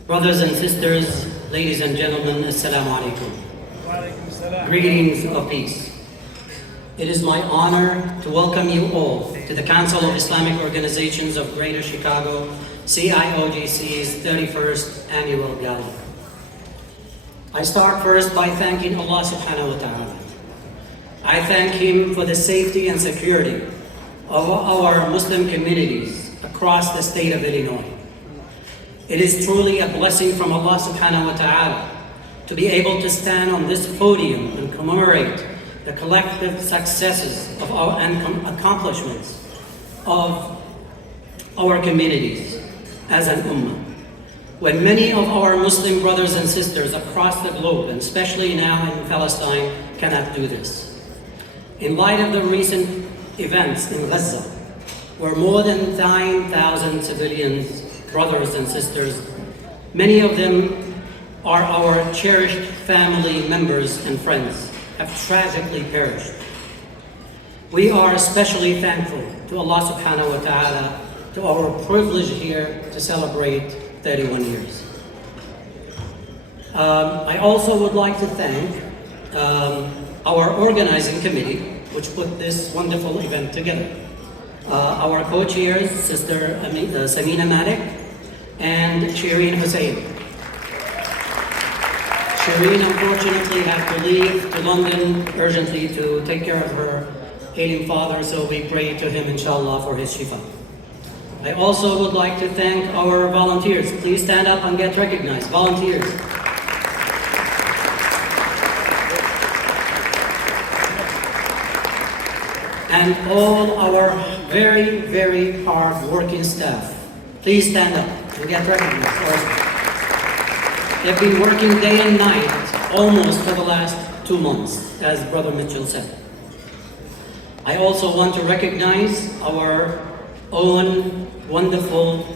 Brothers and sisters, ladies and gentlemen, Assalamu alaikum. Greetings of peace. It is my honor to welcome you all to the Council of Islamic Organizations of Greater Chicago, CIOGC's 31st Annual Gala. I start first by thanking Allah subhanahu wa ta'ala. I thank Him for the safety and security of our Muslim communities across the state of Illinois. It is truly a blessing from Allah subhanahu wa ta'ala to be able to stand on this podium and commemorate the collective successes of and accomplishments of our communities as an ummah. When many of our Muslim brothers and sisters across the globe, and especially now in Palestine, cannot do this. In light of the recent events in Gaza, where more than 9,000 civilians, brothers and sisters, many of them are our cherished family members and friends, have tragically perished. We are especially thankful to Allah subhanahu wa ta'ala to our privilege here to celebrate 31 years. I also would like to thank our organizing committee, which put this wonderful event together. Our co-chairs, Sister Samina Malik and Shireen Hussein. Shireen unfortunately had to leave to London urgently to take care of her ailing father, so we pray to him, inshallah, for his shifa. I also would like to thank our volunteers. Please stand up and get recognized. Volunteers. And all our very, very hard-working staff. Please stand up and get recognized. They've been working day and night almost for the last 2 months, as Brother Mitchell said. I also want to recognize our own wonderful,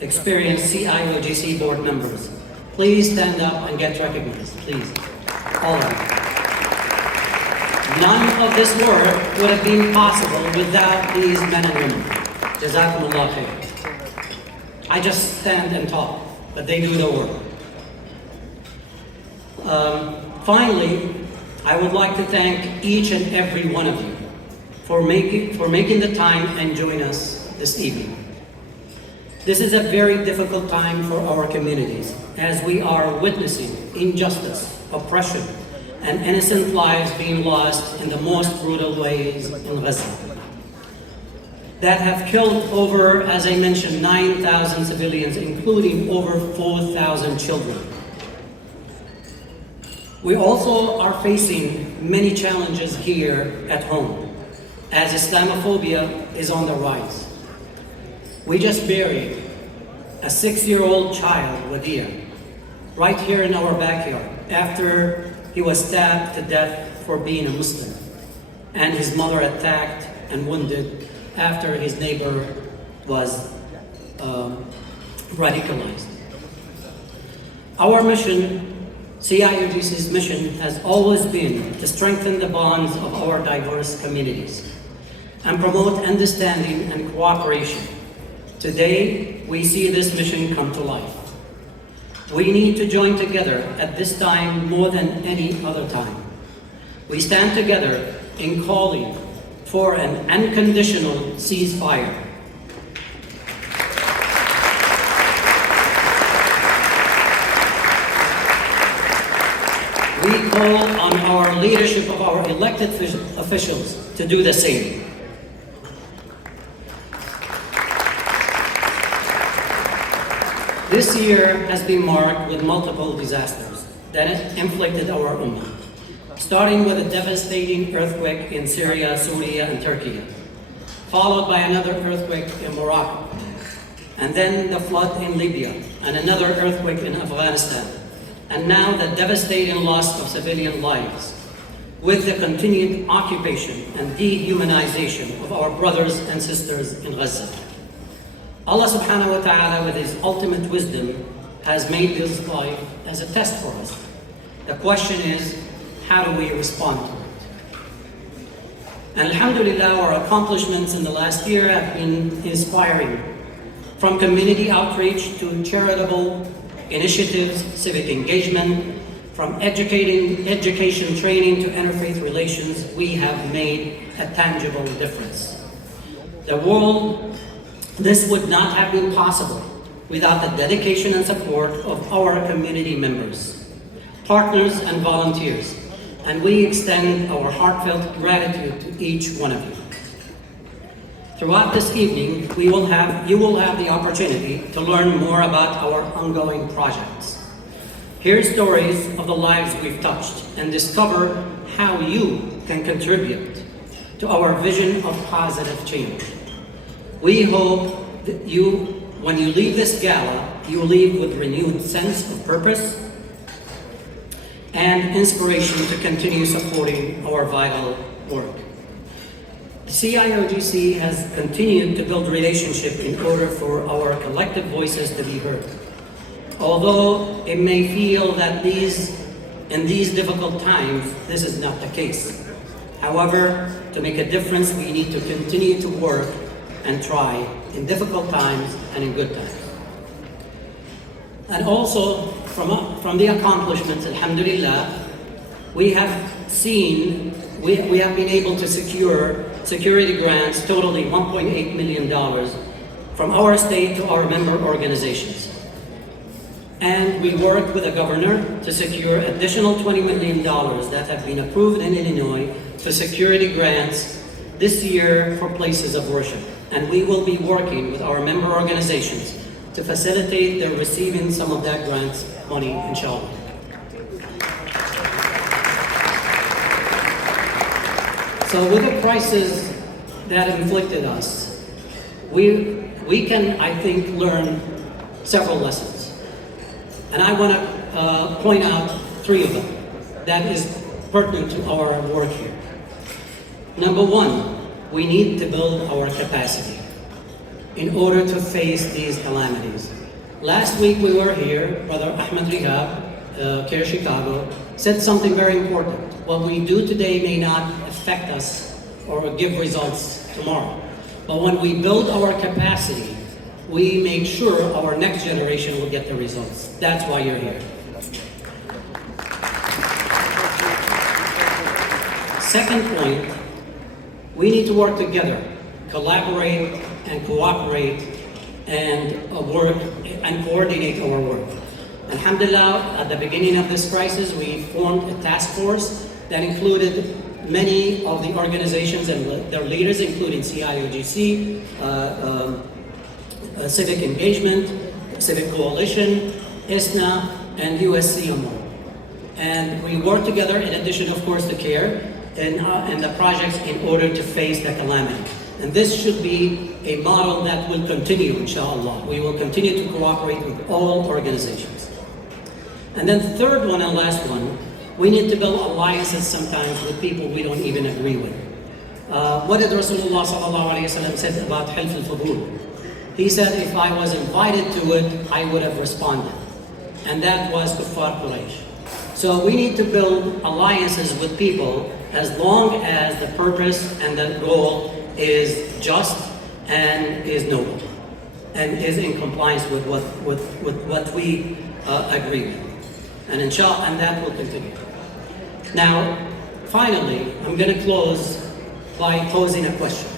experienced CIOGC board members. Please stand up and get recognized, please. All of you. None of this work would have been possible without these men and women. Jazakumullah khair. I just stand and talk, but they do the work. Finally, I would like to thank each and every one of you for making the time and join us this evening. This is a very difficult time for our communities as we are witnessing injustice, oppression, and innocent lives being lost in the most brutal ways in Gaza that have killed over, as I mentioned, 9,000 civilians, including over 4,000 children. We also are facing many challenges here at home, as Islamophobia is on the rise. We just buried a 6-year-old child, Wadia, right here in our backyard, after he was stabbed to death for being a Muslim, and his mother attacked and wounded after his neighbor was radicalized. Our mission, CIOGC's mission, has always been to strengthen the bonds of our diverse communities and promote understanding and cooperation. Today, we see this mission come to life. We need to join together at this time more than any other time. We stand together in calling for an unconditional ceasefire. We call on our leadership of our elected officials to do the same. This year has been marked with multiple disasters that inflicted our ummah, starting with a devastating earthquake in Syria, Syria, and Turkey, followed by another earthquake in Morocco, and then the flood in Libya, and another earthquake in Afghanistan, and now the devastating loss of civilian lives, with the continued occupation and dehumanization of our brothers and sisters in Gaza. Allah subhanahu wa ta'ala, with His ultimate wisdom, has made this life as a test for us. The question is, how do we respond to it? And alhamdulillah, our accomplishments in the last year have been inspiring. From community outreach to charitable initiatives, civic engagement, from education training to interfaith relations, we have made a tangible difference. This would not have been possible without the dedication and support of our community members, partners, and volunteers. And we extend our heartfelt gratitude to each one of you. Throughout this evening, you will have the opportunity to learn more about our ongoing projects. Hear stories of the lives we've touched and discover how you can contribute to our vision of positive change. We hope that when you leave this gala, you leave with renewed sense of purpose and inspiration to continue supporting our vital work. The CIOGC has continued to build relationship in order for our collective voices to be heard. Although it may feel that in these difficult times, this is not the case. However, to make a difference, we need to continue to work and try in difficult times and in good times. And also, from the accomplishments, alhamdulillah, we have been able to secure security grants totaling $1.8 million from our state to our member organizations. And we worked with the governor to secure additional $20 million that have been approved in Illinois for security grants this year for places of worship. And we will be working with our member organizations to facilitate their receiving some of that grants money, inshallah. So with the crisis that inflicted us, we can, I think, learn several lessons. And I want to point out 3 of them that is pertinent to our work here. Number 1, we need to build our capacity in order to face these calamities. Last week we were here, Brother Ahmed Rihab, Care Chicago, said something very important. What we do today may not affect us or give results tomorrow. But when we build our capacity, we make sure our next generation will get the results. That's why you're here. Second point, we need to work together, collaborate and cooperate and work and coordinate our work. Alhamdulillah, at the beginning of this crisis, we formed a task force that included many of the organizations and their leaders, including CIOGC, Civic Engagement, Civic Coalition, ISNA, and USCMO. And we work together, in addition, of course, to CARE, and the projects in order to face the calamity. And this should be a model that will continue, inshallah. We will continue to cooperate with all organizations. And then the third one and last one, we need to build alliances sometimes with people we don't even agree with. What did Rasulullah sallallahu alayhi wa sallam said about Hilf al-Fudul? He said, if I was invited to it, I would have responded. And that was Kuffar Quraysh. So we need to build alliances with people as long as the purpose and the goal is just and is noble and is in compliance with what we agree with. And inshallah, and that will continue. Now, finally, I'm going to close by posing a question.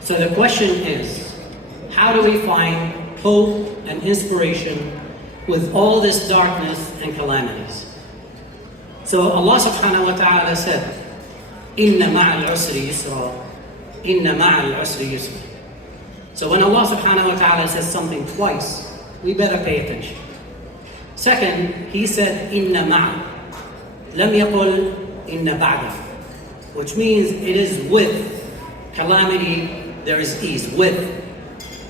So the question is, how do we find hope and inspiration with all this darkness and calamities? So Allah subhanahu wa ta'ala said, Inna ma'al usri yusra, Inna ma'al usri yusra. So when Allah subhanahu wa ta'ala says something twice, we better pay attention. Second, He said, Inna ma'a. Lam yaqul inna ba'da. Which means it is with calamity, there is ease. With,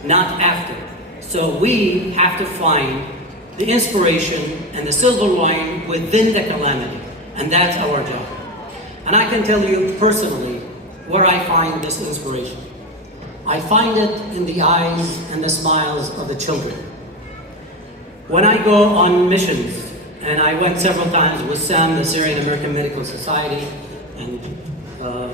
not after. So we have to find the inspiration and the silver lining within the calamity. And that's our job. And I can tell you personally where I find this inspiration. I find it in the eyes and the smiles of the children. When I go on missions And I went several times with Sam, the Syrian American Medical Society, and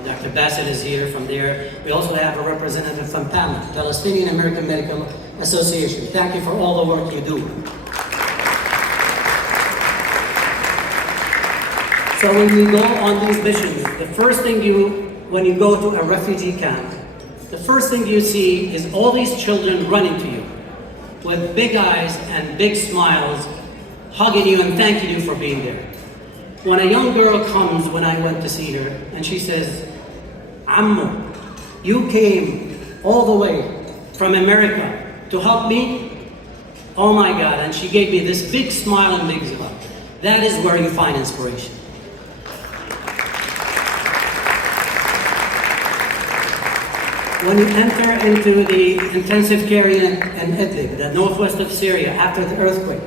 Dr. Bassett is here from there. We also have a representative from PAMA, Palestinian American Medical Association. Thank you for all the work you do. So when you go on these missions, the first thing when you go to a refugee camp, the first thing you see is all these children running to you with big eyes and big smiles, hugging you and thanking you for being there. When a young girl comes, when I went to see her, and she says, Ammo, you came all the way from America to help me? Oh my God, and she gave me this big smile and big hug. That is where you find inspiration. When you enter into the intensive care unit in Idlib, the northwest of Syria, after the earthquake,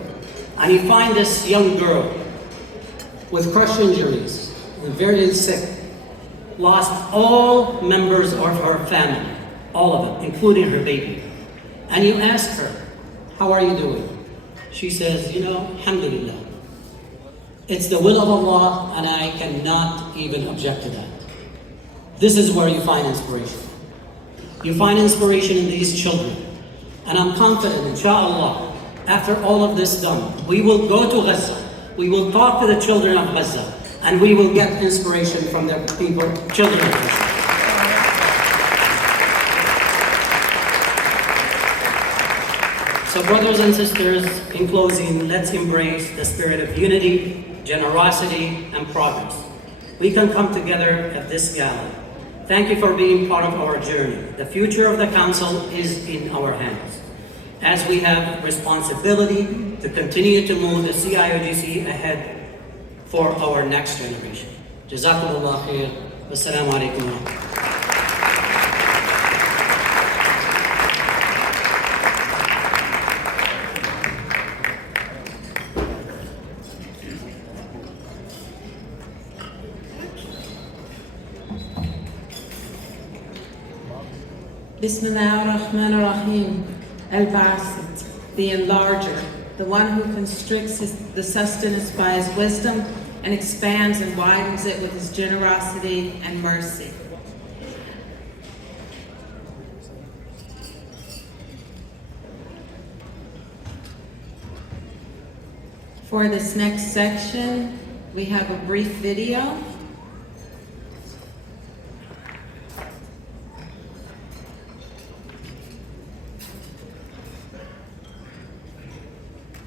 and you find this young girl with crush injuries, and very sick, lost all members of her family, all of them, including her baby. And you ask her, how are you doing? She says, alhamdulillah. It's the will of Allah, and I cannot even object to that. This is where you find inspiration. You find inspiration in these children. And I'm confident, inshallah, after all of this done, we will go to Gaza, we will talk to the children of Gaza, and we will get inspiration from the children of Gaza. So brothers and sisters, in closing, let's embrace the spirit of unity, generosity, and progress. We can come together at this gala. Thank you for being part of our journey. The future of the Council is in our hands, as we have responsibility to continue to move the CIOGC ahead for our next generation. Jazakumullah khair. Wassalamu alaikum wa rahmatullah. Bismillah ar-Rahman ar-Rahim, Al-Basit, the enlarger, the one who constricts the sustenance by his wisdom and expands and widens it with his generosity and mercy. For this next section, we have a brief video.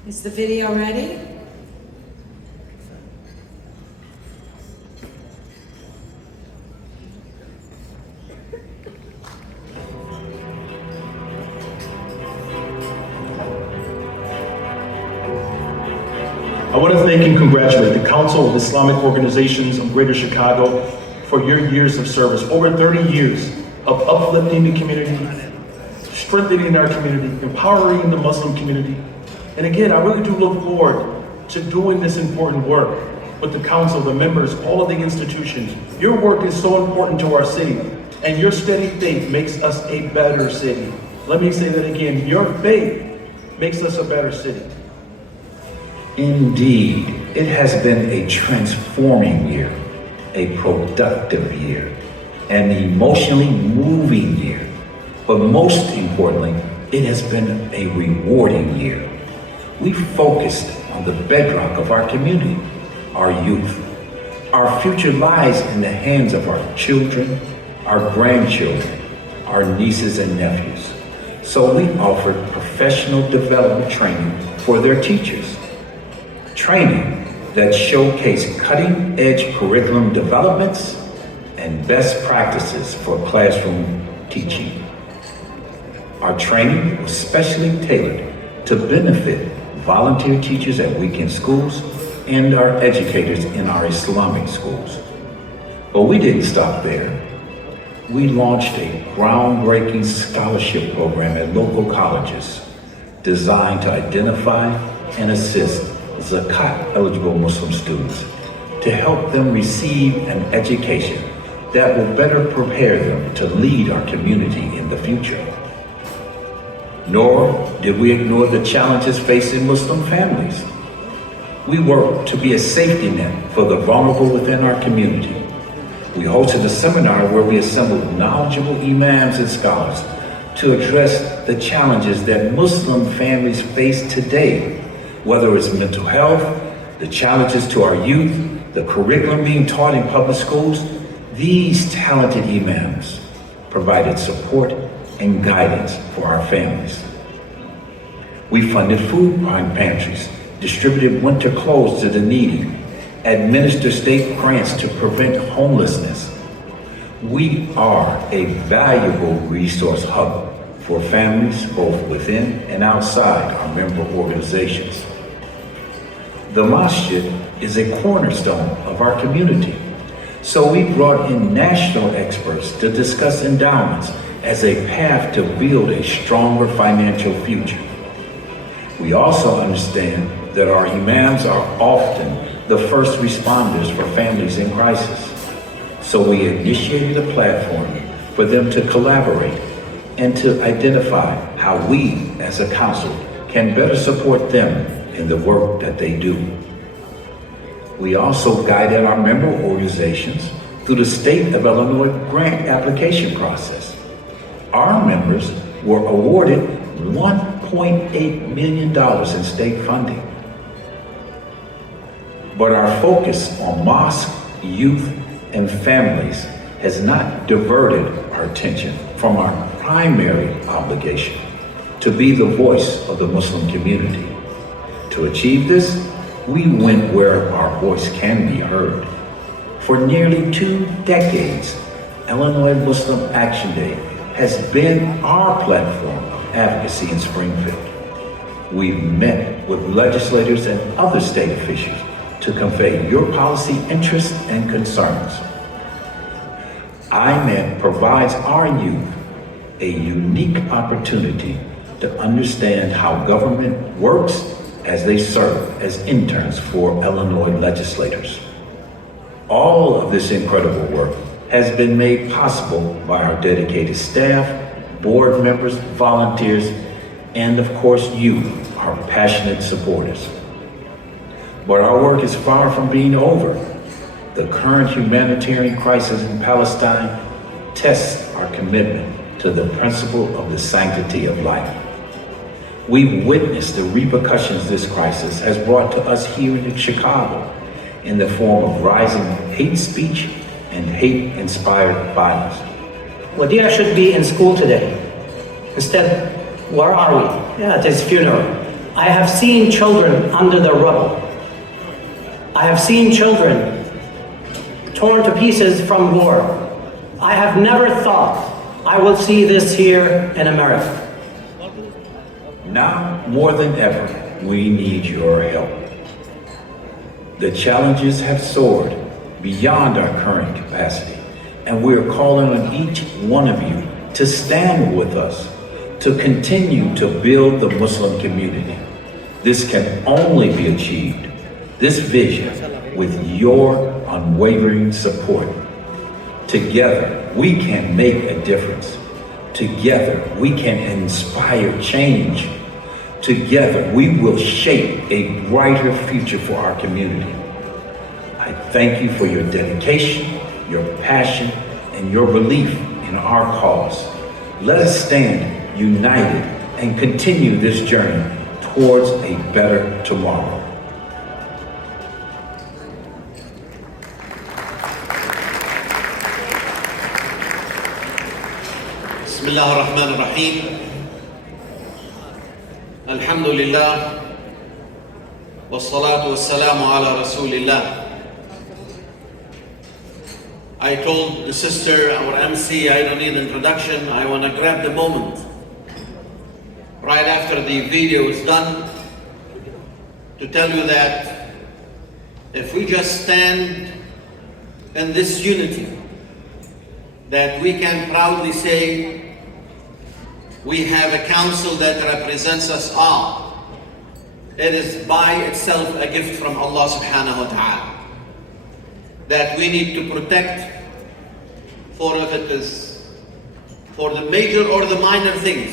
Is the video ready? I want to thank and congratulate the Council of Islamic Organizations of Greater Chicago for your years of service. Over 30 years of uplifting the community, strengthening our community, empowering the Muslim community. And again, I really do look forward to doing this important work with the council, the members, all of the institutions. Your work is so important to our city, and your steady faith makes us a better city. Let me say that again, your faith makes us a better city. Indeed, it has been a transforming year, a productive year, an emotionally moving year, but most importantly, it has been a rewarding year. We focused on the bedrock of our community, our youth. Our future lies in the hands of our children, our grandchildren, our nieces and nephews. So we offered professional development training for their teachers. Training that showcased cutting-edge curriculum developments and best practices for classroom teaching. Our training was specially tailored to benefit volunteer teachers at weekend schools and our educators in our Islamic schools. But we didn't stop there. We launched a groundbreaking scholarship program at local colleges designed to identify and assist Zakat-eligible Muslim students to help them receive an education that will better prepare them to lead our community in the future. Nor did we ignore the challenges facing Muslim families. We work to be a safety net for the vulnerable within our community. We hosted a seminar where we assembled knowledgeable imams and scholars to address the challenges that Muslim families face today, whether it's mental health, the challenges to our youth, the curriculum being taught in public schools. These talented imams provided support and guidance for our families. We funded food pantries, distributed winter clothes to the needy, administered state grants to prevent homelessness. We are a valuable resource hub for families both within and outside our member organizations. The masjid is a cornerstone of our community, so we brought in national experts to discuss endowments as a path to build a stronger financial future. We also understand that our imams are often the first responders for families in crisis. So we initiated a platform for them to collaborate and to identify how we as a council can better support them in the work that they do. We also guided our member organizations through the state of Illinois grant application process. Our members were awarded $1.8 million in state funding. But our focus on mosque, youth, and families has not diverted our attention from our primary obligation to be the voice of the Muslim community. To achieve this, we went where our voice can be heard. For nearly 2 decades, Illinois Muslim Action Day has been our platform of advocacy in Springfield. We've met with legislators and other state officials to convey your policy interests and concerns. IMED provides our youth a unique opportunity to understand how government works as they serve as interns for Illinois legislators. All of this incredible work has been made possible by our dedicated staff, board members, volunteers, and of course you, our passionate supporters. But our work is far from being over. The current humanitarian crisis in Palestine tests our commitment to the principle of the sanctity of life. We've witnessed the repercussions this crisis has brought to us here in Chicago in the form of rising hate speech and hate-inspired violence. Wadia should be in school today. Instead, where are we? At his funeral. I have seen children under the rubble. I have seen children torn to pieces from war. I have never thought I will see this here in America. Now, more than ever, we need your help. The challenges have soared beyond our current capacity, and we're calling on each one of you to stand with us to continue to build the Muslim community. This can only be achieved, this vision, with your unwavering support. Together, we can make a difference. Together, we can inspire change. Together, we will shape a brighter future for our community. I thank you for your dedication, your passion, and your belief in our cause. Let us stand united and continue this journey towards a better tomorrow. بسم الله الرحمن الرحيم الحمد لله والصلاة والسلام على رسول الله. I told the sister, our MC, I don't need introduction. I want to grab the moment right after the video is done to tell you that if we just stand in this unity, that we can proudly say we have a council that represents us all. It is by itself a gift from Allah subhanahu wa ta'ala that we need to protect, for if it is for the major or the minor things,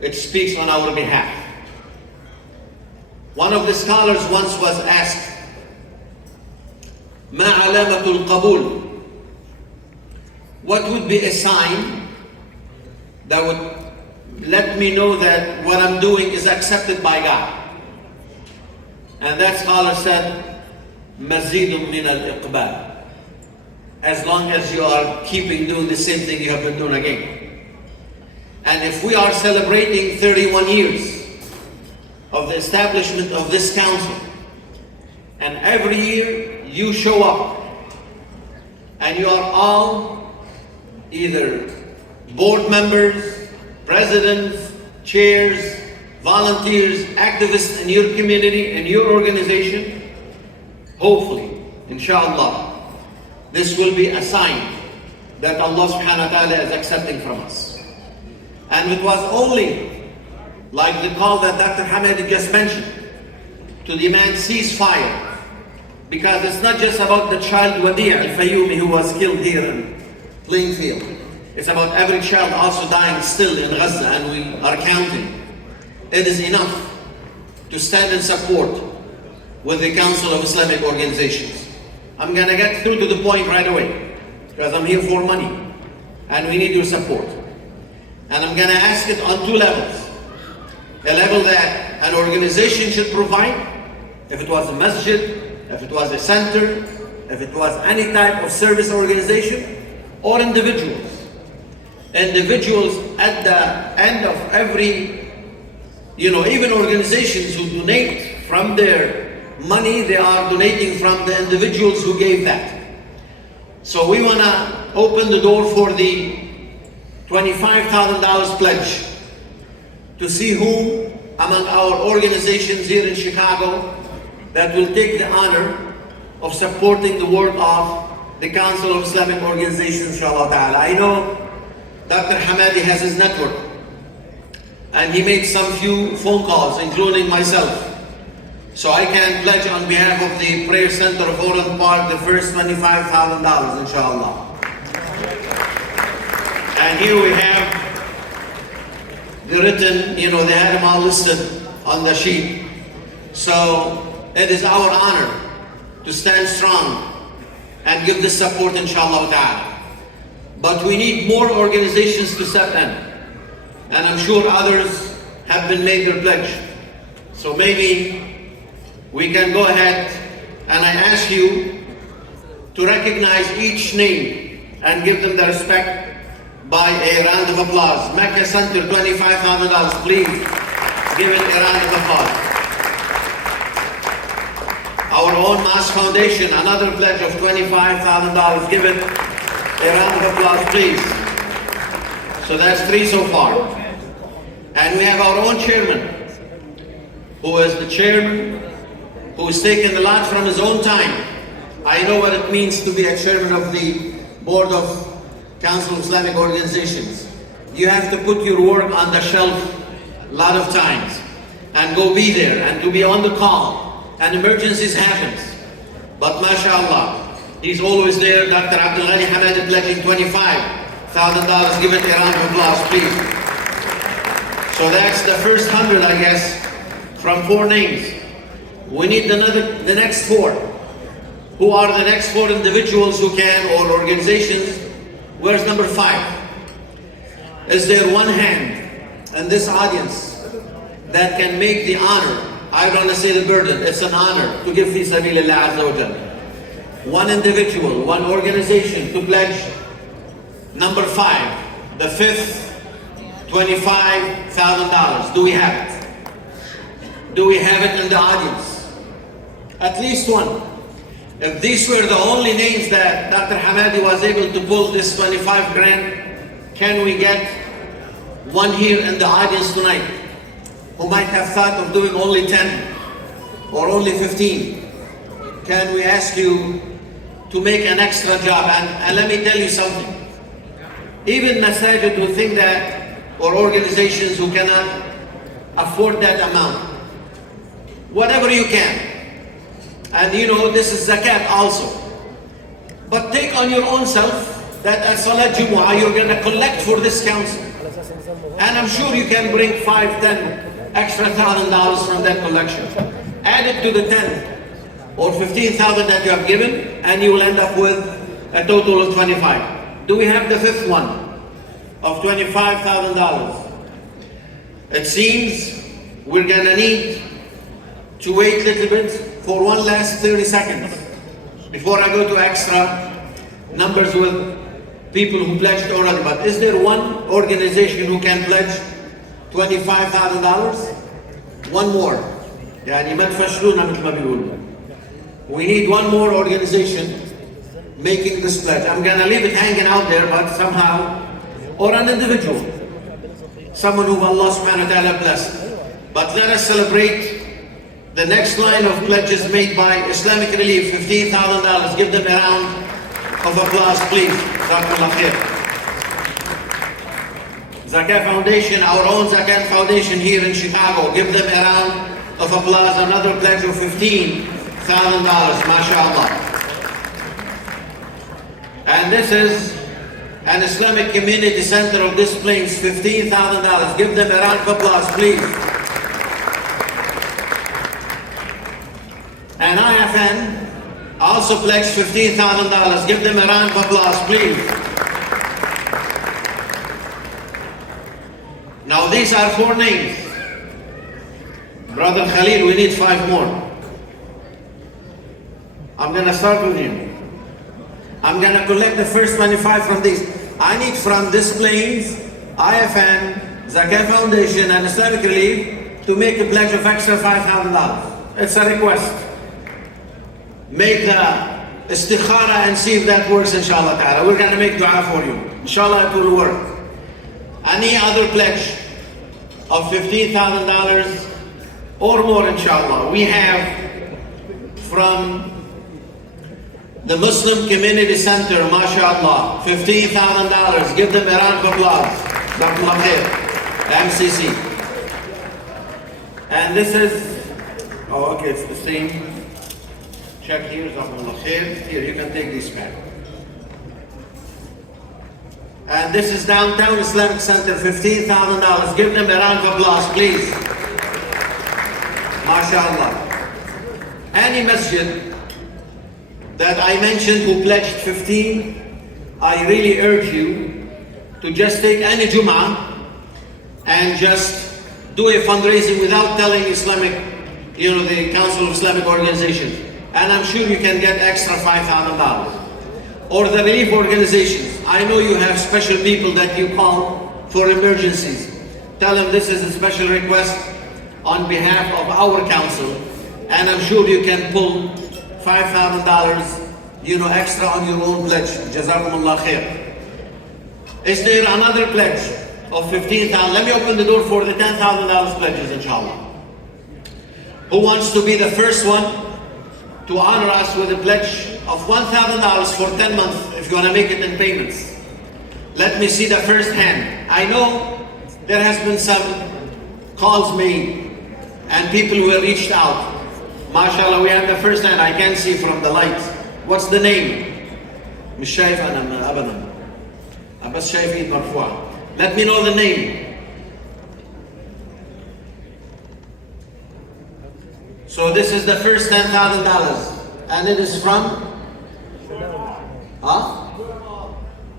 it speaks on our behalf. One of the scholars once was asked, ما علامة القبول? What would be a sign that would let me know that what I'm doing is accepted by God? And that scholar said, مزيد من الإقبال. As long as you are keeping doing the same thing you have been doing again. And if we are celebrating 31 years of the establishment of this council, and every year you show up, and you are all either board members, presidents, chairs, volunteers, activists in your community, in your organization, hopefully, inshallah, this will be a sign that Allah subhanahu wa ta'ala is accepting from us. And it was only like the call that Dr. Hamadi just mentioned to demand ceasefire, because it's not just about the child Wadi' al-Fayoumi who was killed here in Plainfield. It's about every child also dying still in Gaza, and we are counting. It is enough to stand in support with the Council of Islamic Organizations. I'm going to get through to the point right away, because I'm here for money, and we need your support. And I'm going to ask it on two levels. A level that an organization should provide, if it was a masjid, if it was a center, if it was any type of service organization, or individuals. Individuals at the end of every, even organizations who donate from their money, they are donating from the individuals who gave that. So we want to open the door for the $25,000 pledge to see who among our organizations here in Chicago that will take the honor of supporting the work of the Council of Islamic Organizations, inshallah ta'ala. I know Dr. Hamadi has his network, and he made some few phone calls, including myself. So I can pledge on behalf of the Prayer Center of Orland Park the first $25,000, inshallah. And here we have the written, they had them all listed on the sheet. So it is our honor to stand strong and give this support, inshallah ta'ala. But we need more organizations to step in. And I'm sure others have been made their pledge. So maybe we can go ahead, and I ask you to recognize each name and give them the respect by a round of applause. Mecca Center, $25,000, please give it a round of applause. Our own Mass Foundation, another pledge of $25,000, give it a round of applause, please. So that's 3 so far. And we have our own chairman, who is the chairman, who has taken a lot from his own time. I know what it means to be a chairman of the board of Council of Islamic Organizations. You have to put your work on the shelf a lot of times and go be there and to be on the call, and emergencies happens. But mashallah, he's always there. Dr. Abdul Ghani Hamadi pledging $25,000. Give it a round of applause, please. So that's the first 100, I guess, from 4 names. We need the next 4. Who are the next 4 individuals who can, or organizations? Where's number 5? Is there one hand in this audience that can make the honor, I don't want to say the burden, it's an honor to give fi sabilillah azza wa jalla. One individual, one organization to pledge number 5, the 5th, $25,000. Do we have it? Do we have it in the audience? At least one. If these were the only names that Dr. Hamadi was able to pull this 25 grand, can we get one here in the audience tonight who might have thought of doing only 10 or only 15? Can we ask you to make an extra job? And let me tell you something. Even masajid who think that, or organizations who cannot afford that amount, whatever you can. And this is zakat also. But take on your own self that at Salat Jumu'ah you're going to collect for this council. And I'm sure you can bring 5, 10 extra $1,000 from that collection. Add it to the 10 or 15,000 that you have given, and you will end up with a total of 25. Do we have the fifth one of $25,000? It seems we're gonna need to wait a little bit for one last 30 seconds before I go to extra numbers with people who pledged already. But is there one organization who can pledge $25,000? One more. يعني ما تفشلونا مثل ما بيقولوا. We need one more organization making this pledge. I'm gonna leave it hanging out there, but somehow, or an individual, someone who Allah subhanahu wa ta'ala blessed. But let us celebrate the next line of pledges made by Islamic Relief, $15,000. Give them a round of applause, please. Jazakumullah khair. Zakah Foundation, our own Zakah Foundation here in Chicago. Give them a round of applause. Another pledge of $15,000, mashallah. And this is an Islamic Community Center of This Plains, $15,000. Give them a round of applause, please. And IFN also pledged $15,000. Give them a round of applause, please. Now these are 4 names. Brother Khalil, we need 5 more. I'm gonna start with you. I'm gonna collect the first 25 from these. I need from This Plains, IFN, Zakah Foundation, and Islamic Relief to make a pledge of extra $5,000. It's a request. Make the istikhara and see if that works, inshallah ta'ala. We're gonna make dua for you. Inshallah it will work. Any other pledge of $15,000 or more, inshallah. We have from the Muslim Community Center, mashallah, $15,000. Give them a round of applause. Jazakumullah khair. MCC. And this is, oh okay, it's the same. Check here, Jazakumullah khair. Here, you can take this back. And this is Downtown Islamic Center, $15,000. Give them a round of applause, please. MashaAllah. Any masjid that I mentioned who pledged 15, I really urge you to just take any Jum'ah and just do a fundraising without telling Islamic, the Council of Islamic Organizations. And I'm sure you can get extra $5,000. Or the relief organizations. I know you have special people that you call for emergencies. Tell them this is a special request on behalf of our council, and I'm sure you can pull $5,000, extra on your own pledge. Jazakumullah khair. Is there another pledge of $15,000? Let me open the door for the $10,000 pledges, inshallah. Who wants to be the first one to honor us with a pledge of $1,000 for 10 months if you want to make it in payments? Let me see the first hand. I know there has been some calls made and people who have reached out. MashaAllah, we have the first hand. I can see from the light. What's the name? مش شايف أنا أبدا. بس شايف إيد مرفوعة. Let me know the name. So this is the first $10,000, and it is from?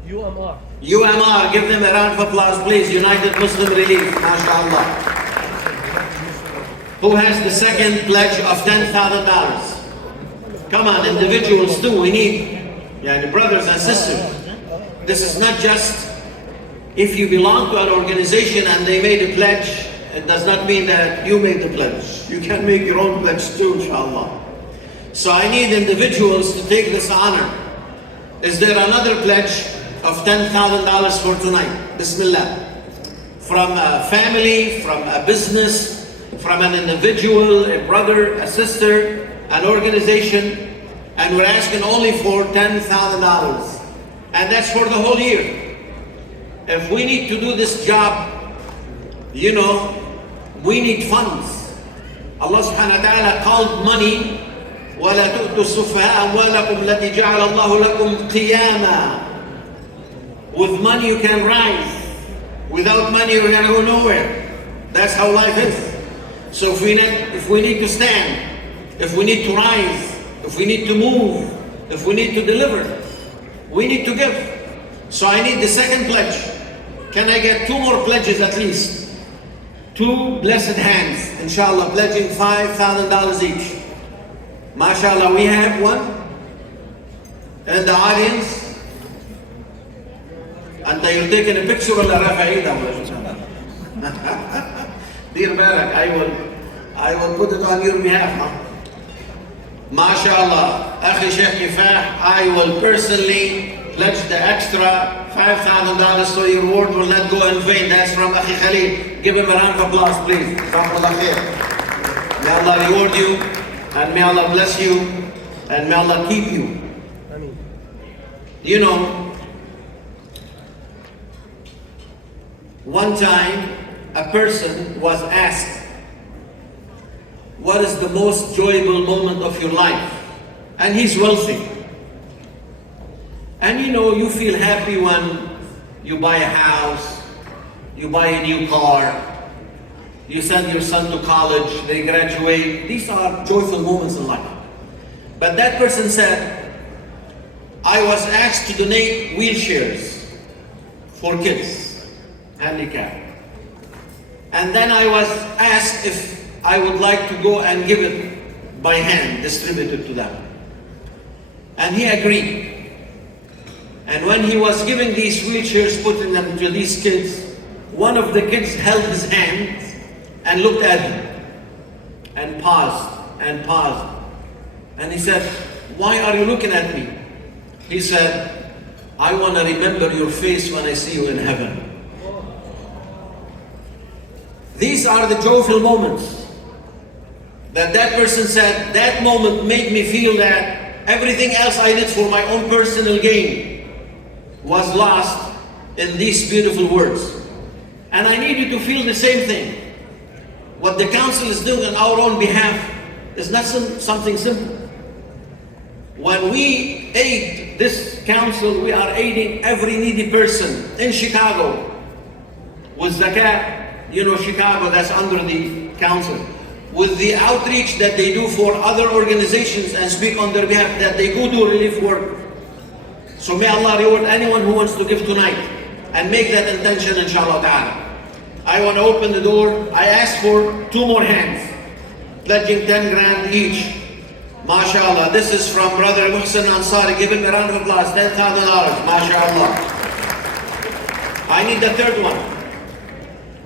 UMR. UMR. Give them a round of applause, please. United Muslim Relief. MashaAllah. Who has the second pledge of $10,000? Come on, individuals too. We need brothers and sisters. This is not just if you belong to an organization and they made a pledge, it does not mean that you made the pledge. You can make your own pledge too, inshallah. So I need individuals to take this honor. Is there another pledge of $10,000 for tonight? Bismillah. From a family, from a business, from an individual, a brother, a sister, an organization, and we're asking only for $10,000. And that's for the whole year. If we need to do this job, we need funds. Allah subhanahu wa ta'ala called money, وَلَا تُؤْتُوا السُّفَهَاءَ أَمْوَالَكُمْ الَّتِي جَعَلَ اللَّهُ لَكُمْ قِيَامًا. With money you can rise. Without money you're going to go nowhere. That's how life is. So if we need to stand if we need to rise, if we need to move, if we need to deliver, we need to give. So I need the second pledge. Can I get 2 more pledges at least? 2 blessed hands, inshallah, pledging $5,000 each. MashaAllah, we have one in the audience. And you're taking a picture of the Rafaida. Dear Barak, I will put it on your behalf. MashaAllah, Akhi Sheikh Kifah, I will personally pledge the extra $5,000 so your word will not go in vain. That's from Akhi Khalid. Give him a round of applause, please. Jazakallah khair. May Allah reward you, and may Allah bless you, and may Allah keep you. You know, one time a person was asked, what is the most joyful moment of your life? And he's wealthy. And you know, you feel happy when you buy a house, you buy a new car, you send your son to college, they graduate. These are joyful moments in life. But that person said, I was asked to donate wheelchairs for kids, handicapped. And then I was asked if I would like to go and give it by hand, distributed to them. And he agreed. And when he was giving these wheelchairs, putting them to these kids, one of the kids held his hand and looked at him and paused and paused. And he said, why are you looking at me? He said, I want to remember your face when I see you in heaven. These are the joyful moments that person said, that moment made me feel that everything else I did for my own personal gain was lost in these beautiful words. And I need you to feel the same thing. What the council is doing on our own behalf is not something simple. When we aid this council, we are aiding every needy person in Chicago with zakat. You know, Chicago, that's under the council. With the outreach that they do for other organizations and speak on their behalf, that they go do relief work. So may Allah reward anyone who wants to give tonight and make that intention, inshallah ta'ala. I want to open the door. I ask for 2 more hands, pledging 10 grand each. MashaAllah. This is from Brother Muhsin Ansari. Give him a round of applause. $10,000. MashaAllah. I need the 3rd one.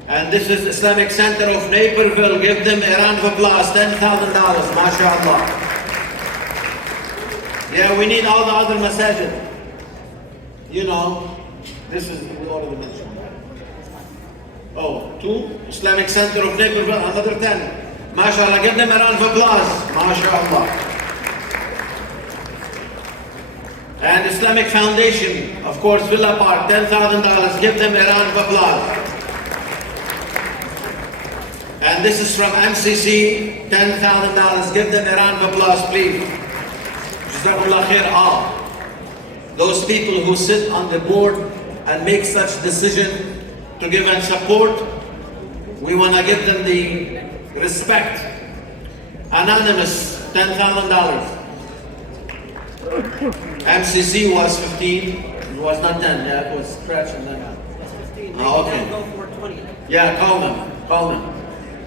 And this is Islamic Center of Naperville. Give them a round of applause. $10,000. MashaAllah. Yeah, we need all the other masajid. You know, this is, we already mentioned. Oh, 2. Islamic Center of Naperville, another 10. MashaAllah. Give them a round of applause. MashaAllah. And Islamic Foundation, of course, Villa Park, $10,000. Give them a round of applause. And this is from MCC, $10,000. Give them a round of applause, please. Jazakallah khair all. Those people who sit on the board and make such decision to give and support, we want to give them the respect. Anonymous, $10,000. MCC was 15. It was not 10. Yeah, it was scratch and then. Oh, okay. Yeah, call them.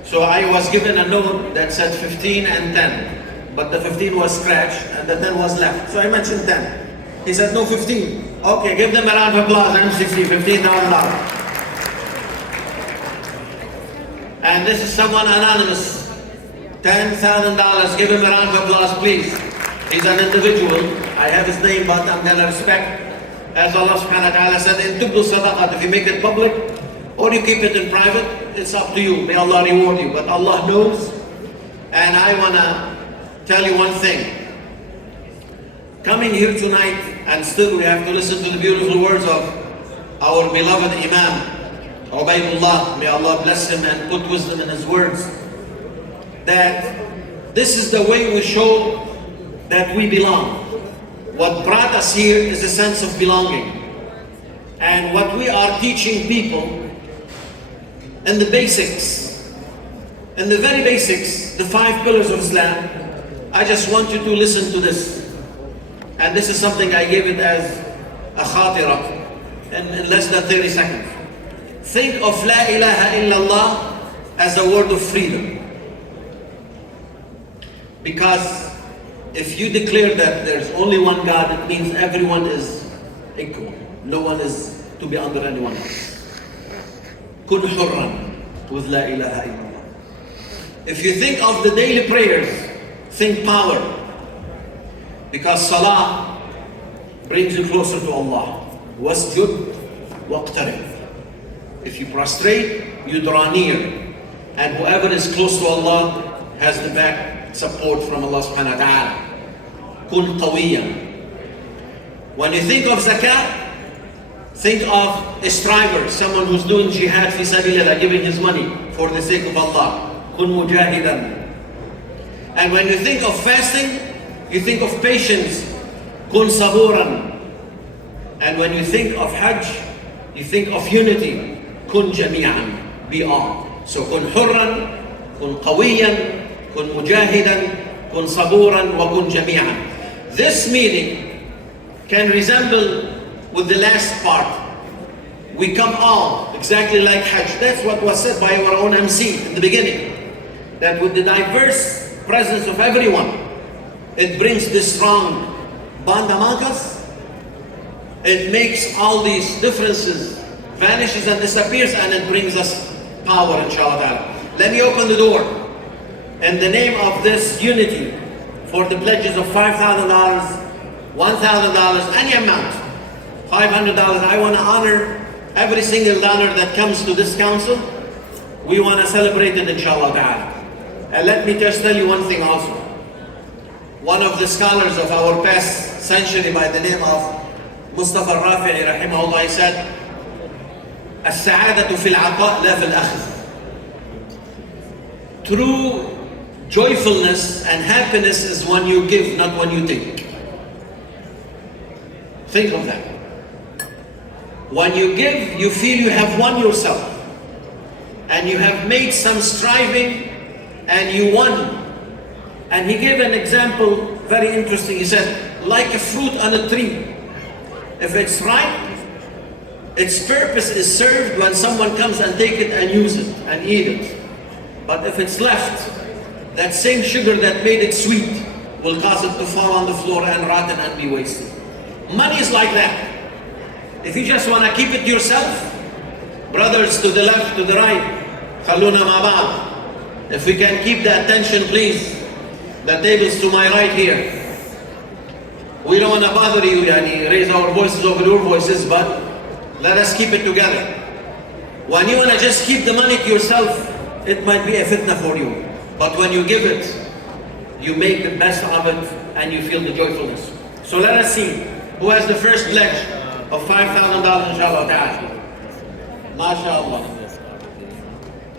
So I was given a note that said 15 and 10. But the 15 was scratched and the 10 was left. So I mentioned 10. He said, no, 15. Okay, give them a round of applause. MCC, $15,000. And this is someone anonymous. $10,000. Give him a round of applause, please. He's an individual. I have his name, but I'm going to respect. As Allah subhanahu wa ta'ala said, in tubdu sadaqat, if you make it public or you keep it in private, it's up to you. May Allah reward you. But Allah knows. And I want to tell you one thing. Coming here tonight, and still we have to listen to the beautiful words of our beloved Imam, Ubaydullah. May Allah bless him and put wisdom in his words. That this is the way we show that we belong. What brought us here is a sense of belonging. And what we are teaching people in the basics, in the very basics, the 5 pillars of Islam, I just want you to listen to this. And this is something I gave it as a khatira in less than 30 seconds. Think of La ilaha illallah as a word of freedom. Because if you declare that there's only one God, it means everyone is equal. No one is to be under anyone else. Kun hurran with La ilaha illallah. If you think of the daily prayers, think power. Because salah brings you closer to Allah. Wasjud waqtarib. If you prostrate, you draw near. And whoever is close to Allah has the back support from Allah subhanahu wa ta'ala. Kun qawiyan. When you think of zakat, think of a striver, someone who's doing jihad fi sabilillah, giving his money for the sake of Allah. Kun mujahidan. And when you think of fasting, you think of patience. Kun saburan. And when you think of hajj, you think of unity. Kun jami'an. Be all. So kun hurran, kun qawiyan, kun mujahidan, kun saburan, wa kun jami'an. This meaning can resemble with the last part. We come all, exactly like hajj. That's what was said by our own MC in the beginning. That with the diverse presence of everyone, it brings this strong bond among us. It makes all these differences vanishes and disappears, and it brings us power, inshallah. Let me open the door in the name of this unity for the pledges of $5,000, $1,000, any amount, $500. I want to honor every single dollar that comes to this council. We want to celebrate it, inshallah. And let me just tell you one thing also. One of the scholars of our past century by the name of Mustafa Rafi'i rahimahullah, he said, السعادة في العطاء لا في الأخذ. True joyfulness and happiness is when you give, not when you take. Think of that. When you give, you feel you have won yourself. And you have made some striving and you won. And he gave an example, very interesting. He said, like a fruit on a tree. If it's ripe, its purpose is served when someone comes and take it and use it and eat it. But if it's left, that same sugar that made it sweet will cause it to fall on the floor and rotten and be wasted. Money is like that. If you just want to keep it yourself, brothers to the left, to the right, خلونا مع بعض. If we can keep the attention, please. The tables to my right here. We don't want to bother you, yani, raise our voices over your voices, but let us keep it together. When you want to just keep the money to yourself, it might be a fitna for you. But when you give it, you make the best of it and you feel the joyfulness. So let us see who has the first pledge of $5,000, inshallah ta'ala. MashaAllah.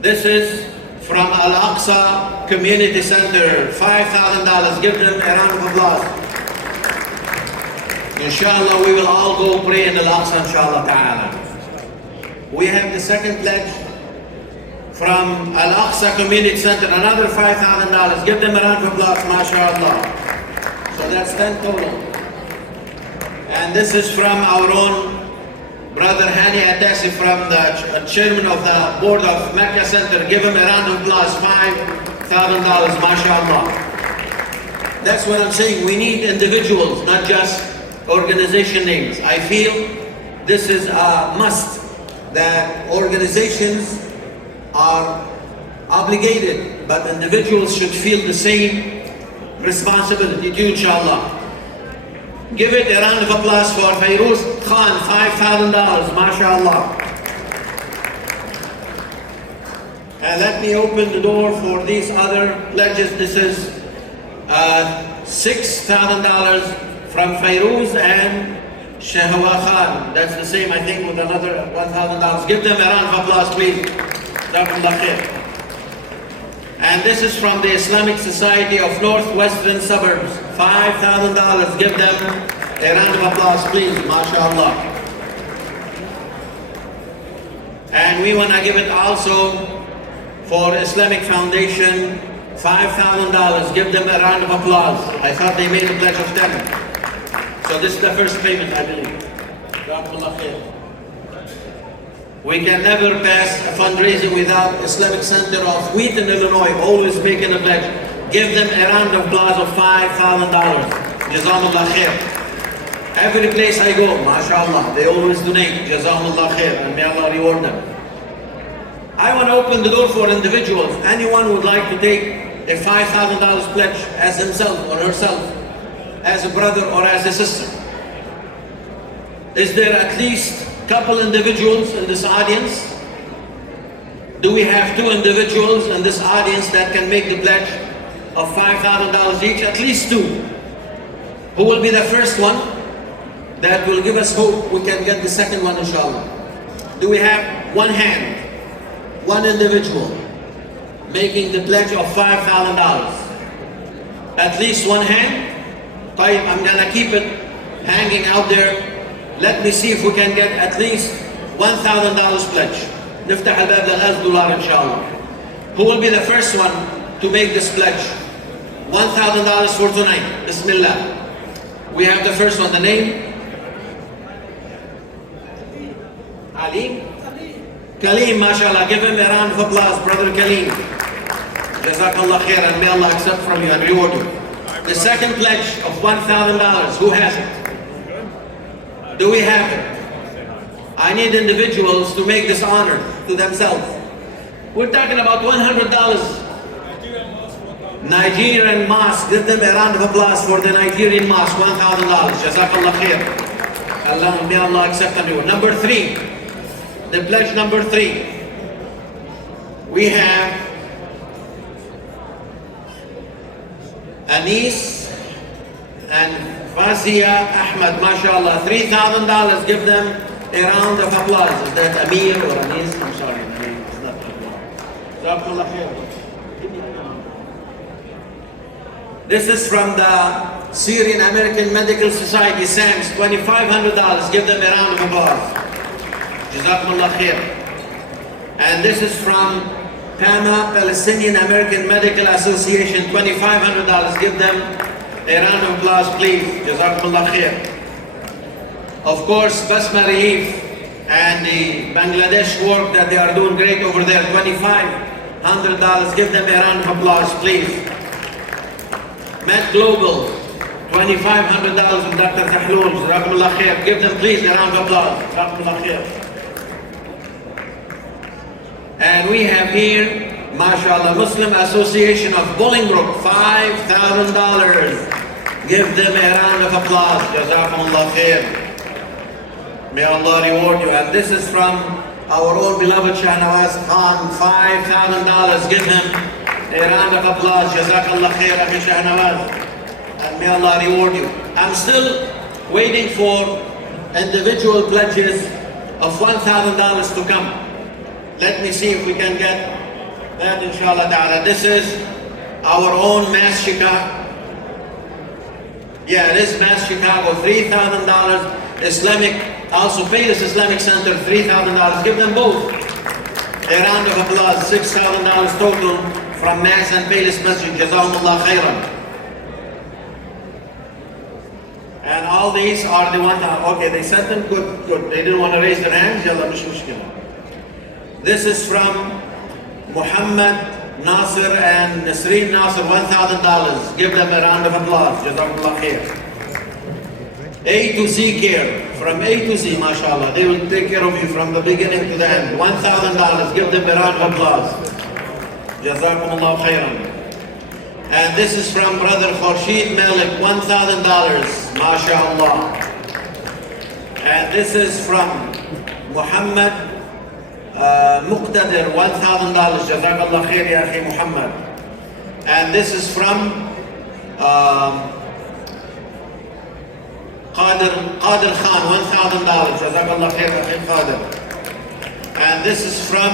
This is from Al-Aqsa Community Center, $5,000. Give them a round of applause. Inshallah, we will all go pray in Al-Aqsa, inshallah ta'ala. We have the second pledge from Al-Aqsa Community Center, another $5,000. Give them a round of applause, mashallah. So that's 10 total. And this is from our own brother Hani Atasi, from the chairman of the board of Mecca Center. Give him a round of applause, $5,000, mashallah. That's what I'm saying. We need individuals, not just organization names. I feel this is a must, that organizations are obligated, but individuals should feel the same responsibility too, inshallah. Give it a round of applause for Fairuz Khan, $5,000, mashallah. And let me open the door for these other pledges. This is $6,000 from Fairuz and Shahwa Khan. That's the same, I think, with another $1,000. Give them a round of applause, please. And this is from the Islamic Society of Northwestern Suburbs, $5,000. Give them a round of applause, please, mashallah. And we want to give it also for Islamic Foundation, $5,000. Give them a round of applause. I thought they made a pledge of 10. So this is the first payment, I believe. Jazakumullah khair. We can never pass a fundraiser without Islamic Center of Wheaton, Illinois, always making a pledge. Give them a round of applause of $5,000. Jazakumullah khair. Every place I go, mashallah, they always donate. Jazakumullah khair, and may Allah reward them. I want to open the door for individuals. Anyone would like to take a $5,000 pledge as himself or herself, as a brother or as a sister? Is there at least a couple individuals in this audience? Do we have 2 individuals in this audience that can make the pledge of $5,000 each? At least 2. Who will be the first one? That will give us hope we can get the second one, inshallah. Do we have one hand? One individual making the pledge of $5,000. At least one hand. I'm gonna keep it hanging out there. Let me see if we can get at least $1,000 pledge. نفتح الباب $1,000 inshallah. Who will be the first one to make this pledge? $1,000 for tonight. Bismillah. We have the first one. The name? Ali? Kaleem, mashallah, give him a round of applause, brother Kaleem. Jazakallah khair, and may Allah accept from you and reward you. The second pledge of $1,000, who has it? Do we have it? I need individuals to make this honor to themselves. We're talking about $100. Nigerian mosque, give them a round of applause for the Nigerian mosque, $1,000. Jazakallah khair. Allah, may Allah accept from you. Number 3. The pledge number 3. We have Anis and Fazia Ahmed, mashallah, $3,000. Give them a round of applause. Is that Amir or Anis? I'm sorry, it's not Jazakallah khair. This is from the Syrian American Medical Society, SAMS, $2,500. Give them a round of applause. Jazakumullah khair. And this is from PAMA, Palestinian American Medical Association, $2,500. Give them a round of applause, please. Jazakumullah khair. Of course, Basma Relief and the Bangladesh work that they are doing great over there, $2,500. Give them a round of applause, please. Med Global, $2,500 with Dr. Tahlul. Jazakumullah khair. Give them please a round of applause. Jazakumullah khair. And we have here, mashallah, Muslim Association of Bolingbrook, $5,000. Give them a round of applause. Jazakumullah khair. May Allah reward you. And this is from our own beloved Shahnawaz Khan, $5,000. Give him a round of applause. Jazakallah khair, Akhi Shahnawaz. And may Allah reward you. I'm still waiting for individual pledges of $1,000 to come. Let me see if we can get that, inshallah ta'ala. This is our own Mass Chicago. Yeah, it is Mass Chicago, $3,000. Islamic, also Payless Islamic Center, $3,000. Give them both a round of applause. $6,000 total from Mass and Payless Masjid. Jazakumullah khairan. And all these are the ones, okay, they sent them, good. They didn't want to raise their hands, yalla, mish mushkila. This is from Muhammad Nasir and Nasreen Nasir, $1,000. Give them a round of applause. Jazakumullah khair. A to Z Care, from A to Z, mashallah. They will take care of you from the beginning to the end. $1,000. Give them a round of applause. Jazakumullah khairan. And this is from Brother Khurshid Malik, $1,000. Mashallah. And this is from Muhammad Muqtadir, $1,000. Jazakallah khair ya akhi Muhammad. And this is from Qadir Khan, $1,000. Jazakallah khair ya akhi Qadir. And this is from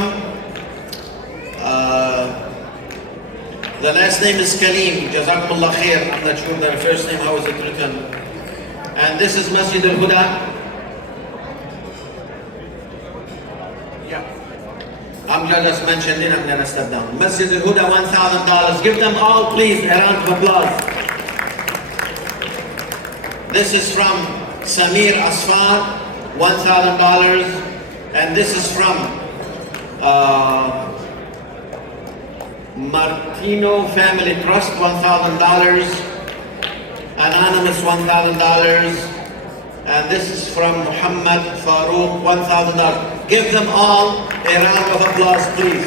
the last name is Kaleem. Jazakumullah khair. I'm not sure the first name, how is it written? And this is Masjid al-Huda. Hamza just mentioned it, I'm going to step down. Masjid al-Huda, $1,000. Give them all, please, a round of applause. This is from Samir Asfar, $1,000. And this is from Martino Family Trust, $1,000. Anonymous, $1,000. And this is from Muhammad Farouk, $1,000. Give them all a round of applause, please.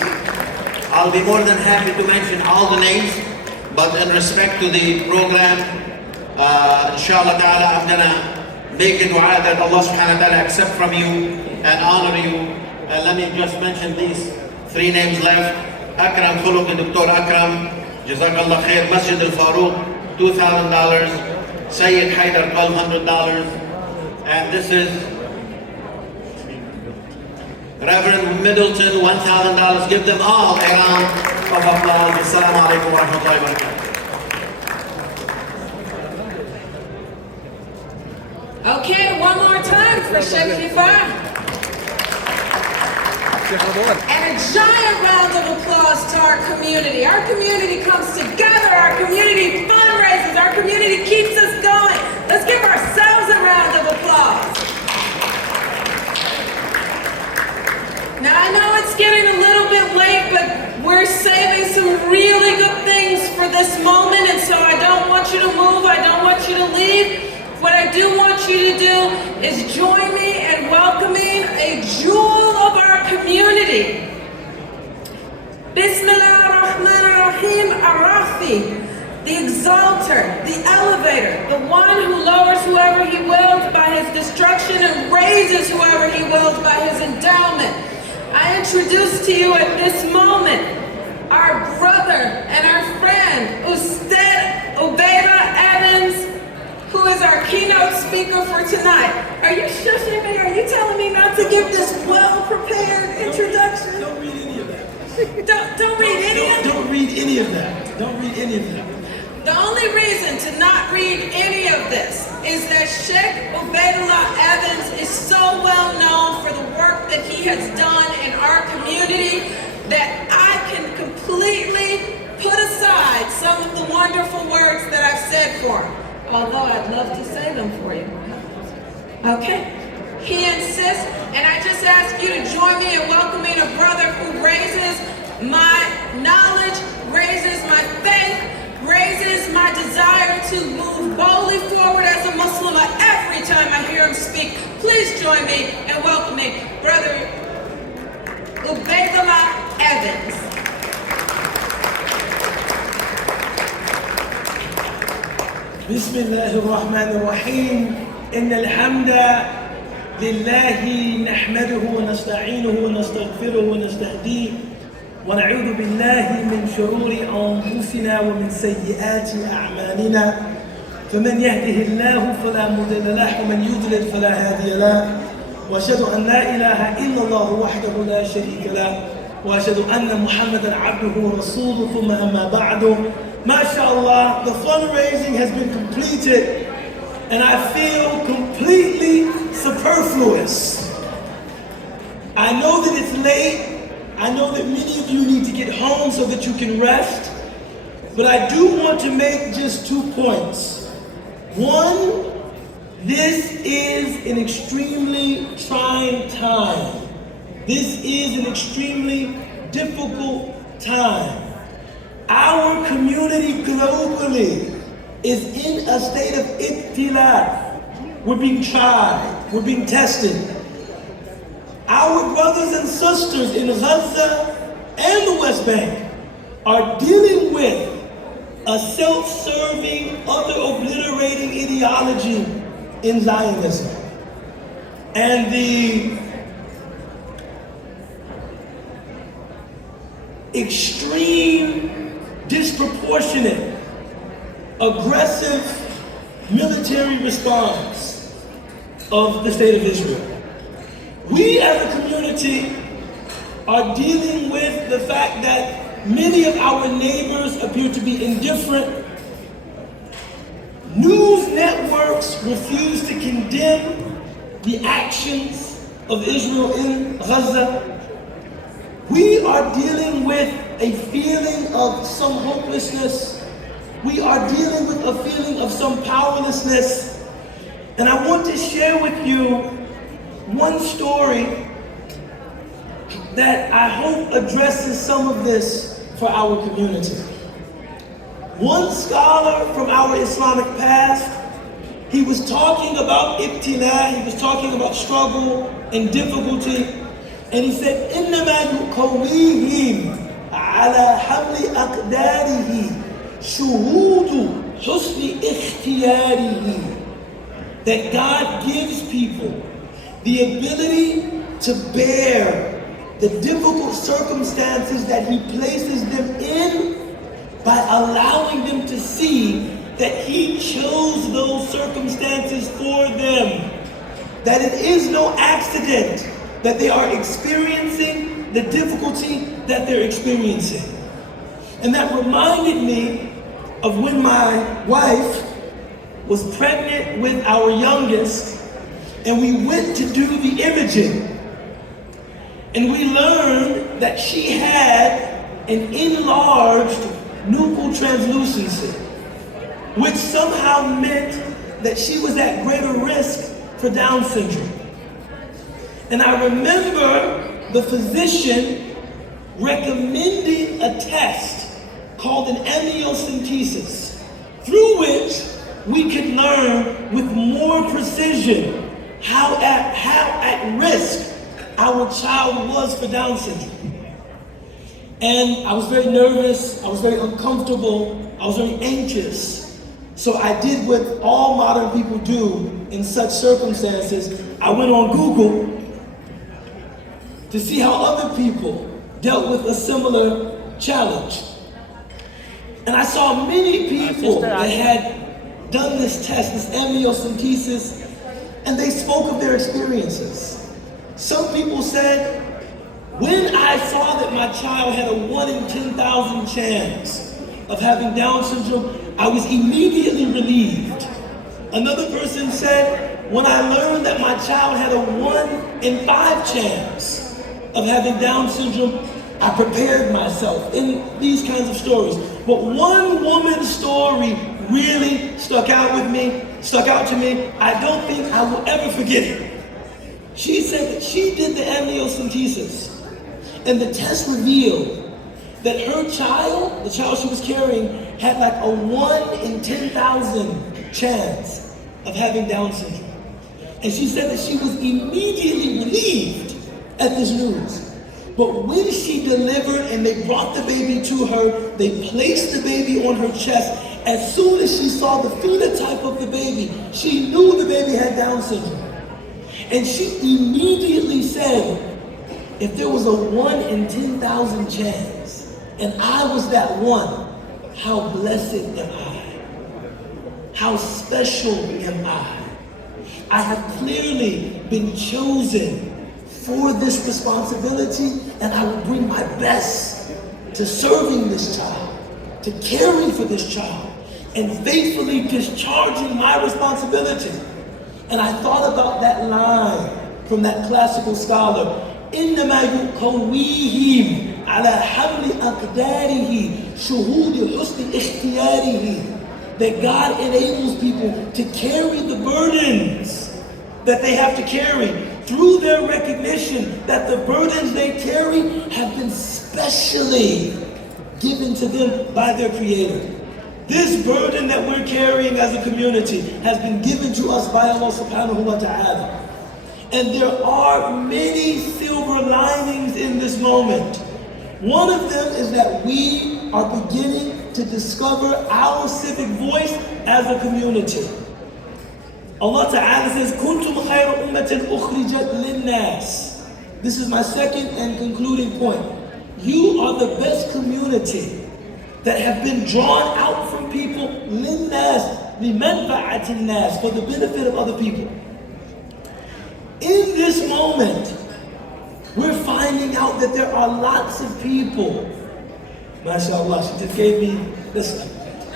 I'll be more than happy to mention all the names, but in respect to the program, inshallah ta'ala, I'm gonna make a dua that Allah subhanahu wa ta'ala accept from you and honor you. And let me just mention these three names left. Akram Khuluqi, Dr. Akram, Jazakallah Khair, Masjid al-Farouk, $2,000. Sayyid Haidar, $1,200. And this is Reverend Middleton, $1,000. Give them all a round of applause. Assalamu alaikum wa rahmatullahi wa barakatuh. Okay, one more time for Sheikh Kifa. And a giant round of applause to our community. Our community comes together. Our community fundraises. Our community keeps us going. Let's give ourselves a round of applause. Now, I know it's getting a little bit late, but we're saving some really good things for this moment, and so I don't want you to move. I don't want you to leave. What I do want you to do is join me in welcoming a jewel of our community. Bismillah ar-Rahman ar-Rahim ar-Rafi, the exalter, the elevator, the one who lowers whoever he wills by his destruction and raises whoever he wills by his endowment. I introduce to you at this moment our brother and our friend, Ustad Ubaydah Evans, who is our keynote speaker for tonight. Are you shushing me? Are you telling me not to give this well-prepared introduction? Don't read any of that. Don't read any of that? Don't read any of that. Don't read any of that. The only reason to not read any of this is that Sheikh Ubaydullah Evans is so well known for the work that he has done in our community that I can completely put aside some of the wonderful words that I've said for him. Although I'd love to say them for you. Okay? He insists, and I just ask you to join me in welcoming a brother who raises my knowledge, raises my faith, raises my desire to move boldly forward as a Muslim every time I hear him speak. Please join me in welcoming Brother Ubaydullah Evans. بسم الله الرحمن الرحيم إن الحمد لله نحمده ونستعينه ونستغفره ونستهديه ونعوذ بالله من شرور أنفسنا ومن سيئات أعمالنا فمن يهده الله فلا مضل له ومن يضلل فلا هادي له وأشهد أن لا إله إلا الله وحده لا شريك له وأشهد أن محمدا عبده ورسوله ثم أما بعد. MashaAllah, the fundraising has been completed and I feel completely superfluous. I know that it's late. I know that many of you need to get home so that you can rest. But I do want to make just 2 points. One, this is an extremely trying time. This is an extremely difficult time. Our community globally is in a state of ibtila. We're being tried, we're being tested. Our brothers and sisters in Gaza and the West Bank are dealing with a self-serving, other-obliterating ideology in Zionism. And the extreme, disproportionate, aggressive military response of the State of Israel. We as a community are dealing with the fact that many of our neighbors appear to be indifferent. News networks refuse to condemn the actions of Israel in Gaza. We are dealing with a feeling of some hopelessness. We are dealing with a feeling of some powerlessness. And I want to share with you one story that I hope addresses some of this for our community. One scholar from our Islamic past, he was talking about ibtila, he was talking about struggle and difficulty, and he said, إِنَّمَا يُقَوِّيهِمْ عَلَى حَمْلِ أَقْدَارِهِ شُهُودُ حُسْنِ اخْتِيَارِهِ. That God gives people the ability to bear the difficult circumstances that He places them in by allowing them to see that He chose those circumstances for them. That it is no accident that they are experiencing the difficulty that they're experiencing. And that reminded me of when my wife was pregnant with our youngest, and we went to do the imaging. And we learned that she had an enlarged nuchal translucency, which somehow meant that she was at greater risk for Down syndrome. And I remember the physician recommending a test called an amniocentesis, through which we could learn with more precision how at risk our child was for Down syndrome. And I was very nervous, I was very uncomfortable, I was very anxious. So I did what all modern people do in such circumstances. I went on Google to see how other people dealt with a similar challenge. And I saw many people that had done this test, this amniocentesis, and they spoke of their experiences. Some people said, when I saw that my child had a 1 in 10,000 chance of having Down syndrome, I was immediately relieved. Another person said, when I learned that my child had a 1 in 5 chance of having Down syndrome, I prepared myself in these kinds of stories. But one woman's story really stuck out to me. I don't think I will ever forget it. She said that she did the amniocentesis, and the test revealed that her child, the child she was carrying, had like a 1 in 10,000 chance of having Down syndrome. And she said that she was immediately relieved at this news. But when she delivered and they brought the baby to her, they placed the baby on her chest. As soon as she saw the phenotype of the baby, she knew the baby had Down syndrome. And she immediately said, if there was a 1 in 10,000 chance, and I was that one, how blessed am I? How special am I? I have clearly been chosen for this responsibility, and I will bring my best to serving this child, to caring for this child, and faithfully discharging my responsibility. And I thought about that line from that classical scholar, إِنَّمَا يُقَوِّيهِمْ عَلَى حَمْلِ أَقْدَارِهِ شُهُودِ حُسْنِ اخْتِيَارِهِ. That God enables people to carry the burdens that they have to carry through their recognition that the burdens they carry have been specially given to them by their Creator. This burden that we're carrying as a community has been given to us by Allah subhanahu wa ta'ala. And there are many silver linings in this moment. One of them is that we are beginning to discover our civic voice as a community. Allah Ta'ala says, "Kuntum khayra ummatin ukhrijat linnas." This is my second and concluding point. You are the best community that have been drawn out from people, linnas, limanfa'atin nas, for the benefit of other people. In this moment, we're finding out that there are lots of people. MashaAllah, she just gave me this.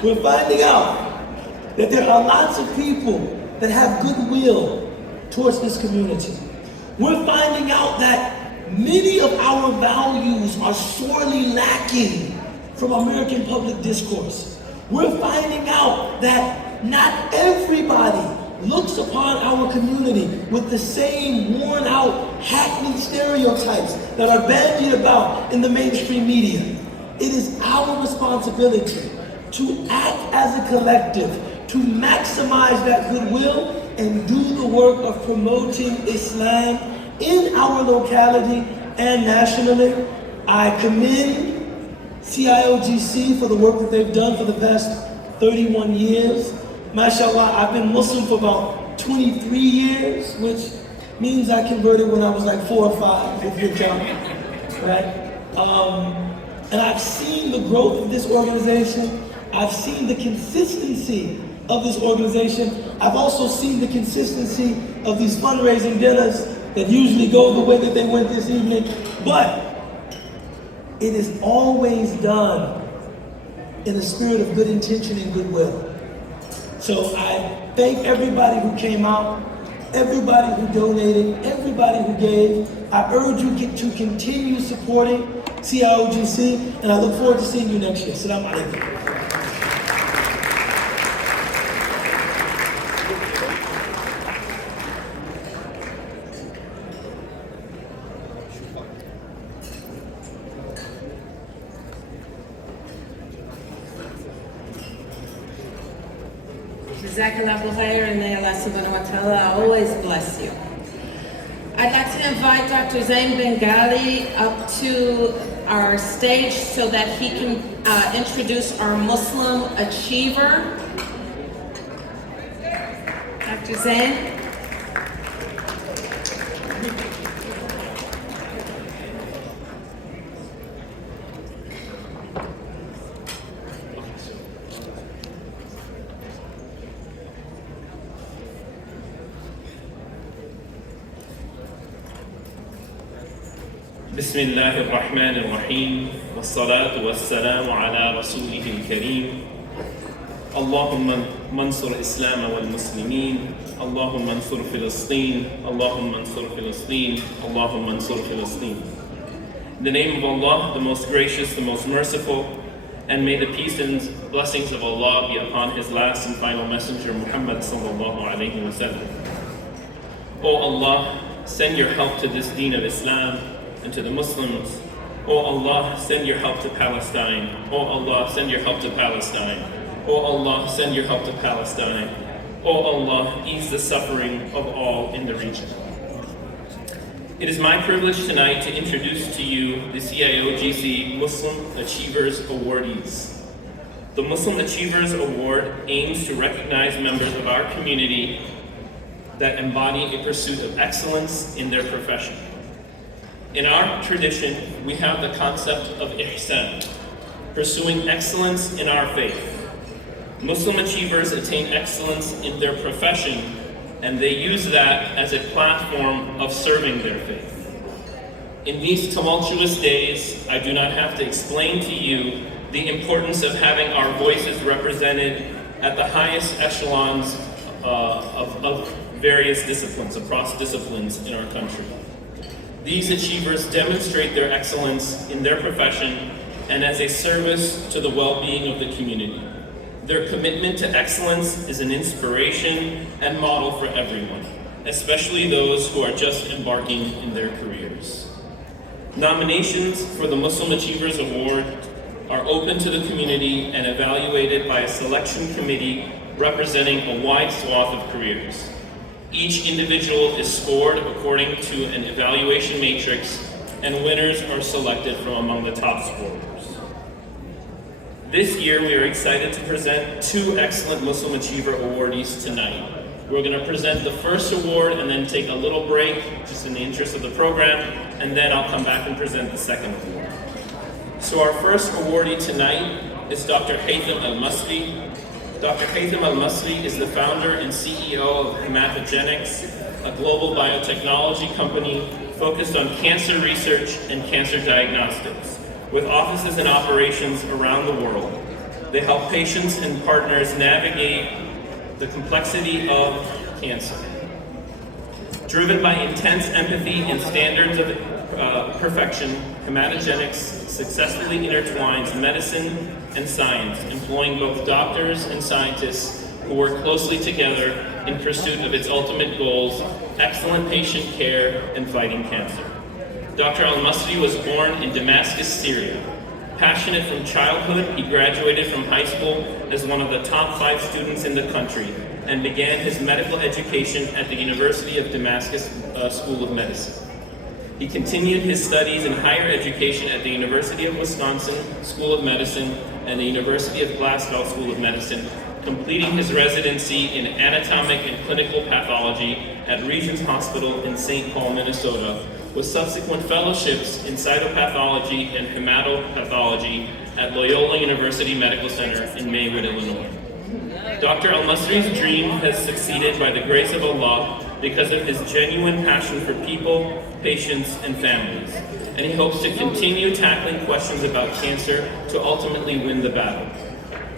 We're finding out that there are lots of people that have goodwill towards this community. We're finding out that many of our values are sorely lacking from American public discourse. We're finding out that not everybody looks upon our community with the same worn out, hackneyed stereotypes that are bandied about in the mainstream media. It is our responsibility to act as a collective, to maximize that goodwill and do the work of promoting Islam in our locality and nationally. I commend CIOGC for the work that they've done for the past 31 years. MashaAllah, I've been Muslim for about 23 years, which means I converted when I was like 4 or 5, if you're counting, right? And I've seen the growth of this organization. I've seen the consistency of this organization. I've also seen the consistency of these fundraising dinners that usually go the way that they went this evening. But it is always done in a spirit of good intention and goodwill. So I thank everybody who came out, everybody who donated, everybody who gave. I urge you to continue supporting CIOGC, and I look forward to seeing you next year. Assalamu alaikum. Jazakallahu khair, and may Allah subhanahu wa ta'ala always bless you. I'd like to invite Dr. Zain Bengali up to our stage so that he can introduce our Muslim achiever. Dr. Zain. بسم الله الرحمن الرحيم والصلاة والسلام على رسوله الكريم اللهم انصر الإسلام والمسلمين اللهم انصر فلسطين اللهم انصر فلسطين اللهم انصر فلسطين. In the name of Allah, the most gracious, the most merciful, and may the peace and blessings of Allah be upon His last and final messenger Muhammad sallallahu alayhi wa sallam. O Allah, send your help to this deen of Islam and to the Muslims. O Allah, send your help to Palestine. O Allah, send your help to Palestine. O Allah, send your help to Palestine. O Allah, ease the suffering of all in the region. It is my privilege tonight to introduce to you the CIOGC Muslim Achievers Awardees. The Muslim Achievers Award aims to recognize members of our community that embody a pursuit of excellence in their profession. In our tradition, we have the concept of ihsan, pursuing excellence in our faith. Muslim achievers attain excellence in their profession, and they use that as a platform of serving their faith. In these tumultuous days, I do not have to explain to you the importance of having our voices represented at the highest echelons of various disciplines, across disciplines in our country. These achievers demonstrate their excellence in their profession and as a service to the well-being of the community. Their commitment to excellence is an inspiration and model for everyone, especially those who are just embarking in their careers. Nominations for the Muslim Achievers Award are open to the community and evaluated by a selection committee representing a wide swath of careers. Each individual is scored according to an evaluation matrix, and winners are selected from among the top scorers. This year, we are excited to present 2 excellent Muslim Achiever awardees tonight. We're going to present the first award and then take a little break, just in the interest of the program, and then I'll come back and present the second award. So our first awardee tonight is Dr. Haytham Al-Masri. Dr. Haytham Al-Masri is the founder and CEO of Hematogenics, a global biotechnology company focused on cancer research and cancer diagnostics, with offices and operations around the world. They help patients and partners navigate the complexity of cancer. Driven by intense empathy and standards of perfection, hematogenics successfully intertwines medicine and science, employing both doctors and scientists who work closely together in pursuit of its ultimate goals, excellent patient care and fighting cancer. Dr. Al-Masri was born in Damascus, Syria. Passionate from childhood, he graduated from high school as one of the top 5 students in the country and began his medical education at the University of Damascus School of Medicine. He continued his studies in higher education at the University of Wisconsin School of Medicine and the University of Glasgow School of Medicine, completing his residency in anatomic and clinical pathology at Regents Hospital in St. Paul, Minnesota, with subsequent fellowships in cytopathology and hematopathology at Loyola University Medical Center in Maywood, Illinois. Dr. Al-Masri's dream has succeeded by the grace of Allah because of his genuine passion for people, patients, and families, and he hopes to continue tackling questions about cancer to ultimately win the battle.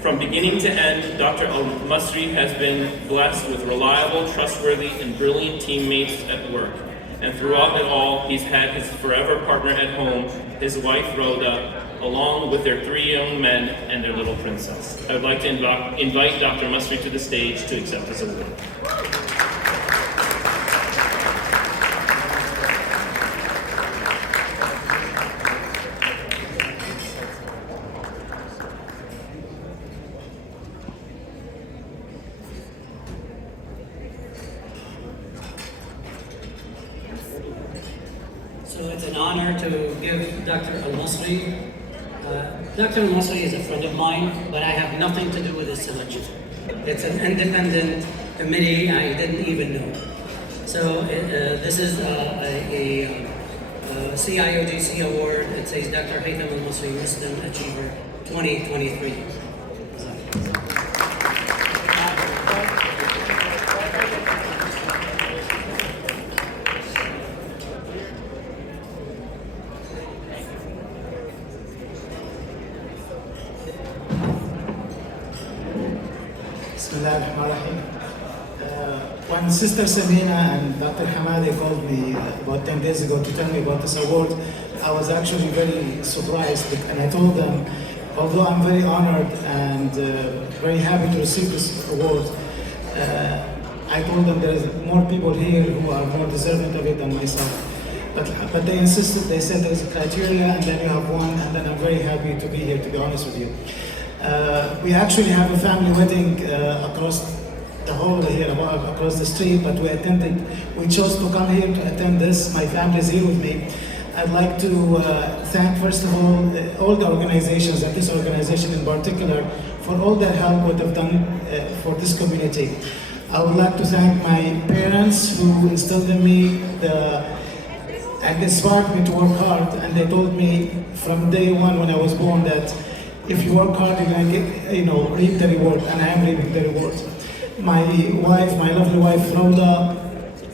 From beginning to end, Dr. Al-Masri has been blessed with reliable, trustworthy, and brilliant teammates at work. And throughout it all, he's had his forever partner at home, his wife Rhoda, along with their 3 young men and their little princess. I would like to invite Dr. Masri to the stage to accept his award. So it's an honor to give Dr. Al-Masri. Dr. Al-Masri is a friend of mine, but I have nothing to do with this selection. It's an independent committee I didn't even know. So this is a CIOGC award. It says Dr. Haytham Al-Masri Muslim Achiever 2023. When Sister Samina and Dr. Hamadi called me about 10 days ago to tell me about this award, I was actually very surprised, and I told them, although I'm very honored and very happy to receive this award, I told them there's more people here who are more deserving of it than myself. But they insisted, they said there's a criteria and then you have one, and then I'm very happy to be here, to be honest with you. We actually have a family wedding across the hall here, across the street, but we chose to come here to attend this. My family is here with me. I'd like to thank, first of all the organizations, and this organization in particular, for all their help, what they've done for this community. I would like to thank my parents who instilled in me and inspired me to work hard, and they told me from day one when I was born that if you work hard, you're going to get, reap the reward, and I am reaping the reward. My wife, my lovely wife, Rhoda,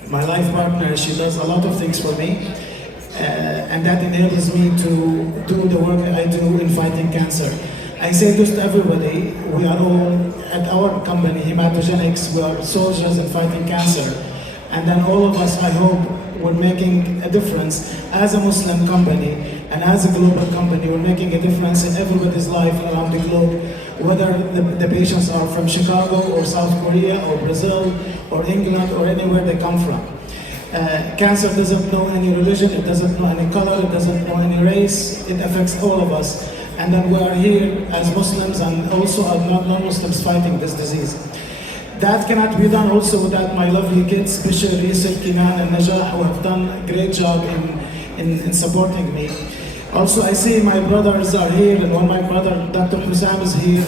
my life partner, she does a lot of things for me, and that enables me to do the work I do in fighting cancer. I say this to everybody, we are all, at our company, Hematogenics, we are soldiers in fighting cancer. And then all of us, I hope, we're making a difference as a Muslim company and as a global company. We're making a difference in everybody's life around the globe, whether the patients are from Chicago or South Korea or Brazil or England or anywhere they come from. Cancer doesn't know any religion, it doesn't know any color, it doesn't know any race, it affects all of us. And then we are here as Muslims and also as non-Muslims fighting this disease. That cannot be done also without my lovely kids, Bishir, Yusuf, Kinan, and Najah, who have done a great job in supporting me. Also, I see my brothers are here, and one of my brother, Dr. Hussam, is here.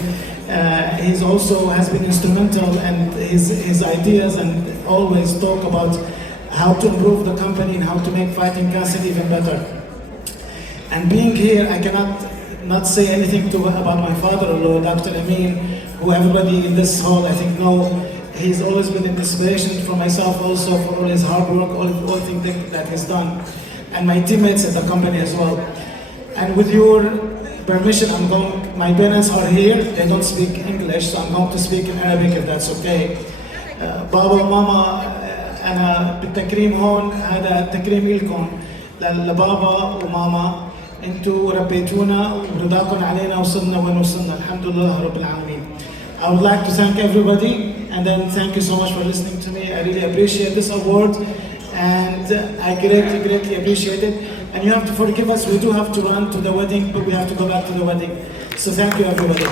He's also has been instrumental, and his ideas and always talk about how to improve the company and how to make fighting cancer even better. And being here, I cannot not say anything about my father-in-law, Dr. Amin, who everybody in this hall I think know. He's always been an inspiration for myself also, for all his hard work, all things that he's done. And my teammates at the company as well. And with your permission, my parents are here, they don't speak English, so I'm going to speak in Arabic if that's okay. Baba, Mama, أنا بالتكريم هون هذا تكريم لكم لبابا وماما. أنتوا ربيتونا ورضاكم علينا وصلنا وين وصلنا. الحمد لله رب العالمين. I would like to thank everybody and then thank you so much for listening to me. I really appreciate this award and I greatly appreciate it. And you have to forgive us, we do have to run to the wedding, but we have to go back to the wedding. So thank you everybody.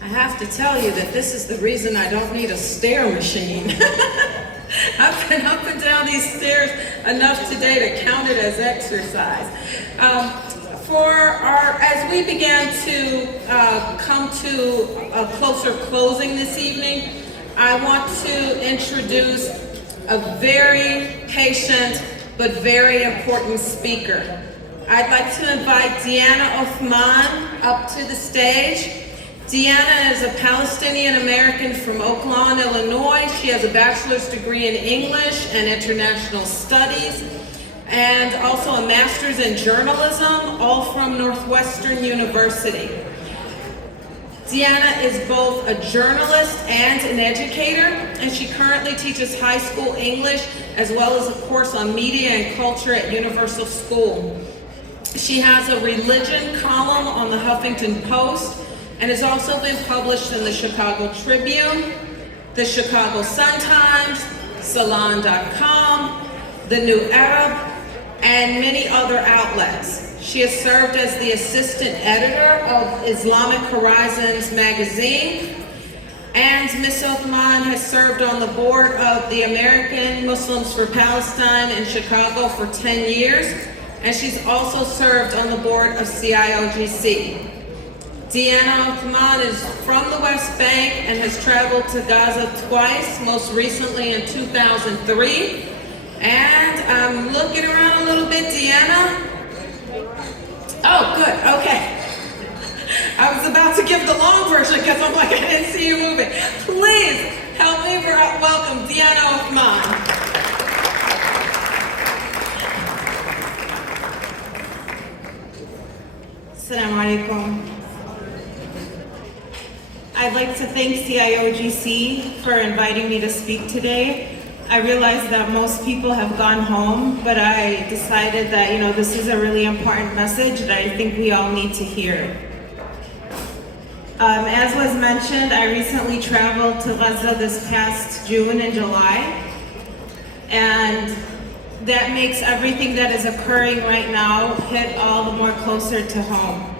I have to tell you that this is the reason I don't need a stair machine. I've been up and down these stairs enough today to count it as exercise. As we began to come to a closer closing this evening, I want to introduce a very patient but very important speaker. I'd like to invite Deanna Othman up to the stage. Deanna is a Palestinian American from Oak Lawn, Illinois. She has a bachelor's degree in English and International Studies, and also a master's in journalism, all from Northwestern University. Deanna is both a journalist and an educator, and she currently teaches high school English as well as a course on media and culture at Universal School. She has a religion column on the Huffington Post and has also been published in the Chicago Tribune, the Chicago Sun-Times, Salon.com, The New Arab, and many other outlets. She has served as the assistant editor of Islamic Horizons magazine, and Ms. Othman has served on the board of the American Muslims for Palestine in Chicago for 10 years, and she's also served on the board of CIOGC. Deanna Othman is from the West Bank and has traveled to Gaza twice, most recently in 2003. And I'm looking around a little bit, Deanna. Oh, good, okay. I was about to give the long version because I'm like, I didn't see you moving. Please help me welcome Deanna Othman. Assalamu alaikum. I'd like to thank CIOGC for inviting me to speak today. I realize that most people have gone home, but I decided that, this is a really important message that I think we all need to hear. As was mentioned, I recently traveled to Gaza this past June and July, and that makes everything that is occurring right now hit all the more closer to home.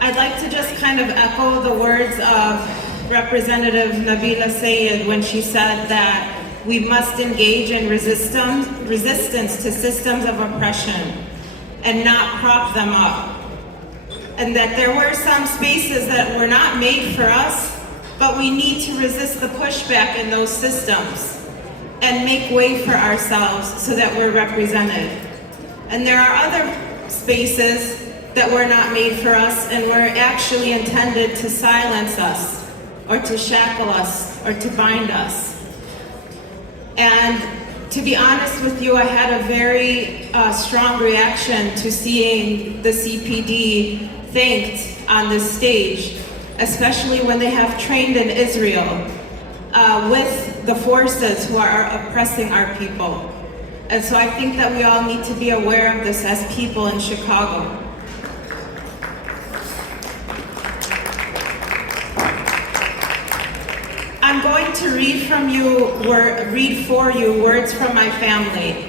I'd like to just kind of echo the words of Representative Nabila Sayed when she said that we must engage in resistance to systems of oppression and not prop them up. And that there were some spaces that were not made for us, but we need to resist the pushback in those systems and make way for ourselves so that we're represented. And there are other spaces that were not made for us and were actually intended to silence us or to shackle us or to bind us. And to be honest with you, I had a very strong reaction to seeing the CPD thanked on this stage, especially when they have trained in Israel with the forces who are oppressing our people. And so I think that we all need to be aware of this as people in Chicago. I'm going to read for you words from my family,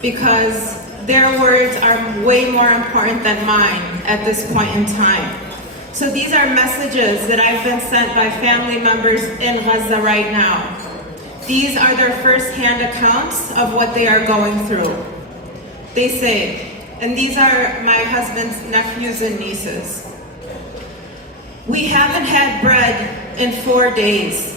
because their words are way more important than mine at this point in time. So these are messages that I've been sent by family members in Gaza right now. These are their first-hand accounts of what they are going through. They say, and these are my husband's nephews and nieces, "We haven't had bread in 4 days.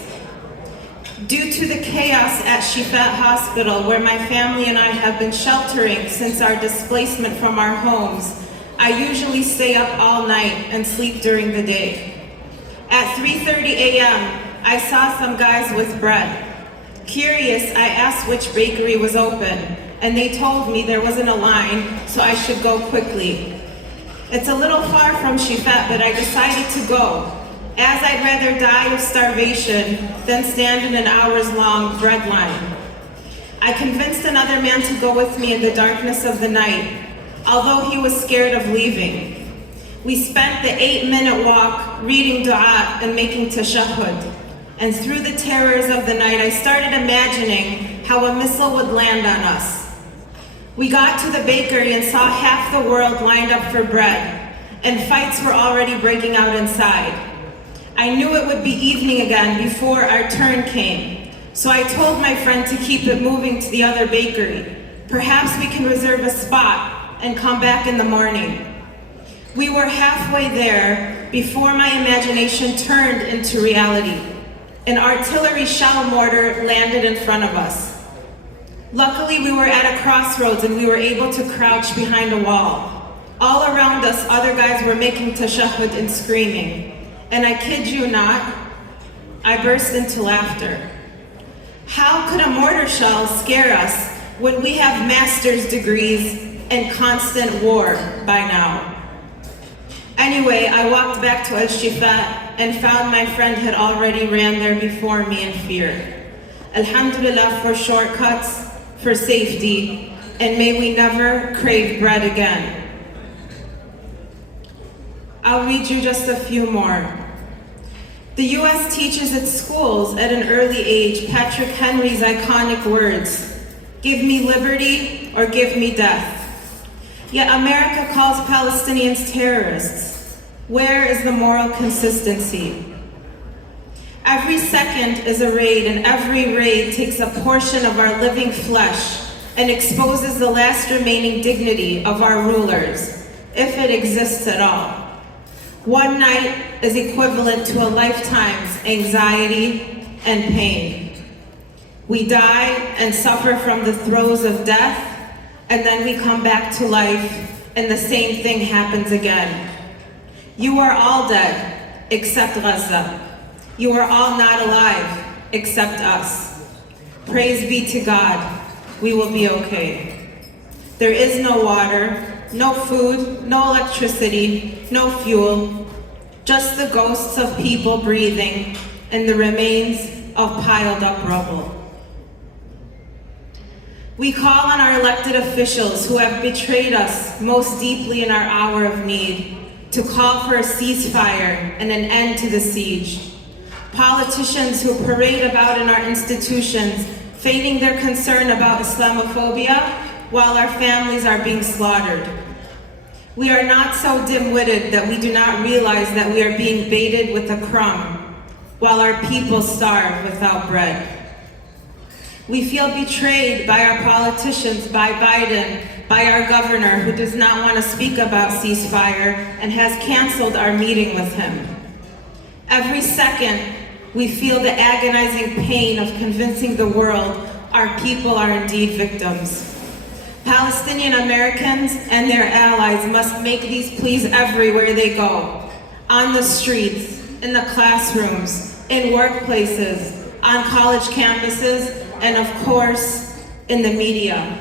Due to the chaos at Shifat Hospital, where my family and I have been sheltering since our displacement from our homes, I usually stay up all night and sleep during the day. At 3:30 a.m., I saw some guys with bread. Curious, I asked which bakery was open, and they told me there wasn't a line, so I should go quickly. It's a little far from Shifat, but I decided to go, as I'd rather die of starvation than stand in an hours-long bread line. I convinced another man to go with me in the darkness of the night, although he was scared of leaving. We spent the 8-minute walk reading dua and making tashahhud. And through the terrors of the night, I started imagining how a missile would land on us. We got to the bakery and saw half the world lined up for bread, and fights were already breaking out inside. I knew it would be evening again before our turn came, so I told my friend to keep it moving to the other bakery. Perhaps we can reserve a spot and come back in the morning. We were halfway there before my imagination turned into reality. An artillery shell mortar landed in front of us. Luckily, we were at a crossroads and we were able to crouch behind a wall. All around us, other guys were making tashahhud and screaming. And I kid you not, I burst into laughter. How could a mortar shell scare us when we have master's degrees and constant war by now? Anyway, I walked back to Al-Shifat and found my friend had already ran there before me in fear. Alhamdulillah for shortcuts, for safety, and may we never crave bread again. I'll read you just a few more. The US teaches its schools at an early age Patrick Henry's iconic words, "Give me liberty or give me death." Yet America calls Palestinians terrorists. Where is the moral consistency? Every second is a raid, and every raid takes a portion of our living flesh and exposes the last remaining dignity of our rulers, if it exists at all. One night is equivalent to a lifetime's anxiety and pain. We die and suffer from the throes of death, and then we come back to life, and the same thing happens again. You are all dead, except Gaza. You are all not alive, except us. Praise be to God, we will be okay. There is no water, no food, no electricity, no fuel, just the ghosts of people breathing and the remains of piled up rubble. We call on our elected officials who have betrayed us most deeply in our hour of need to call for a ceasefire and an end to the siege. Politicians who parade about in our institutions, feigning their concern about Islamophobia while our families are being slaughtered. We are not so dim-witted that we do not realize that we are being baited with a crumb while our people starve without bread. We feel betrayed by our politicians, by Biden, by our governor who does not want to speak about ceasefire and has canceled our meeting with him. Every second, we feel the agonizing pain of convincing the world our people are indeed victims. Palestinian Americans and their allies must make these pleas everywhere they go, on the streets, in the classrooms, in workplaces, on college campuses, and of course, in the media.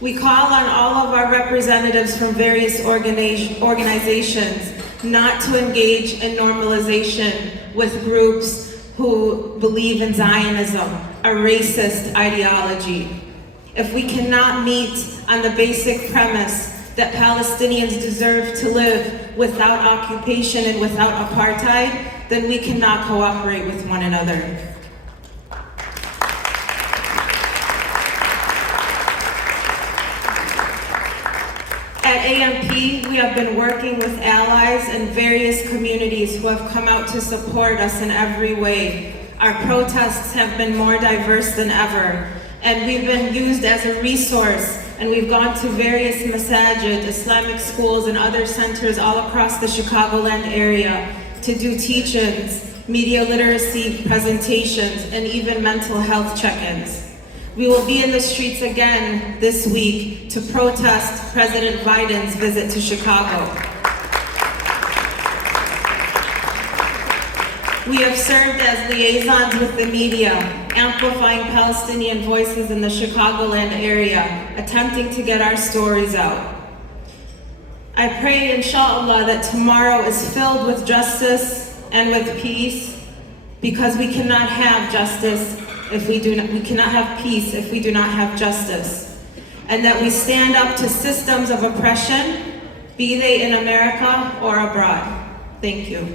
We call on all of our representatives from various organizations not to engage in normalization with groups who believe in Zionism, a racist ideology. If we cannot meet on the basic premise that Palestinians deserve to live without occupation and without apartheid, then we cannot cooperate with one another. At AMP, we have been working with allies and various communities who have come out to support us in every way. Our protests have been more diverse than ever, and we've been used as a resource, and we've gone to various masajid, Islamic schools, and other centers all across the Chicagoland area to do teach-ins, media literacy presentations, and even mental health check-ins. We will be in the streets again this week to protest President Biden's visit to Chicago. We have served as liaisons with the media, amplifying Palestinian voices in the Chicagoland area, attempting to get our stories out. I pray, inshallah, that tomorrow is filled with justice and with peace, because we cannot have justice if we cannot have peace if we do not have justice. And that we stand up to systems of oppression, be they in America or abroad. Thank you.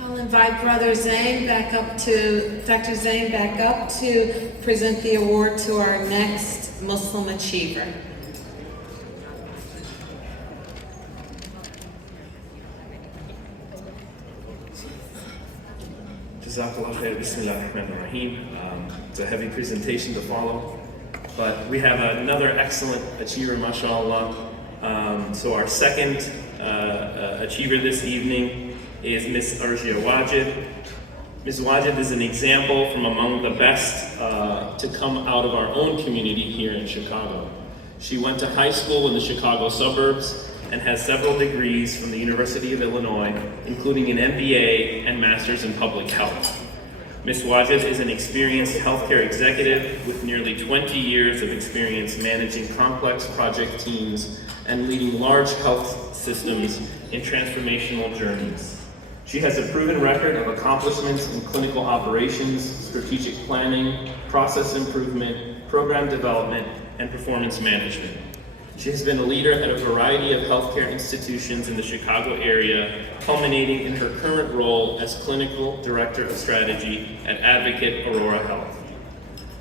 I'll invite Brother Zhang back up to, Dr. Zhang back up to present the award to our next Muslim achiever. Jazakallah khair, bismillah ar-Rahman ar-Rahim. It's a heavy presentation to follow, but we have another excellent achiever, mashallah. So our second achiever this evening is Ms. Arjia Wajid. Ms. Wajid is an example from among the best to come out of our own community here in Chicago. She went to high school in the Chicago suburbs and has several degrees from the University of Illinois, including an MBA and Master's in Public Health. Ms. Wajid is an experienced healthcare executive with nearly 20 years of experience managing complex project teams and leading large health systems in transformational journeys. She has a proven record of accomplishments in clinical operations, strategic planning, process improvement, program development, and performance management. She has been a leader at a variety of healthcare institutions in the Chicago area, culminating in her current role as Clinical Director of Strategy at Advocate Aurora Health.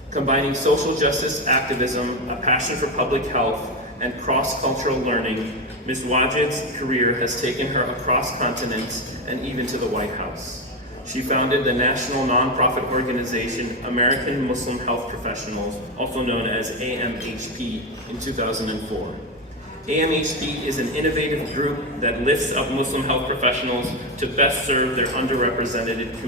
Combining social justice activism, a passion for public health, and cross-cultural learning, Ms. Wajid's career has taken her across continents and even to the White House. She founded the national nonprofit organization American Muslim Health Professionals, also known as AMHP, in 2004. AMHP is an innovative group that lifts up Muslim health professionals to best serve their underrepresented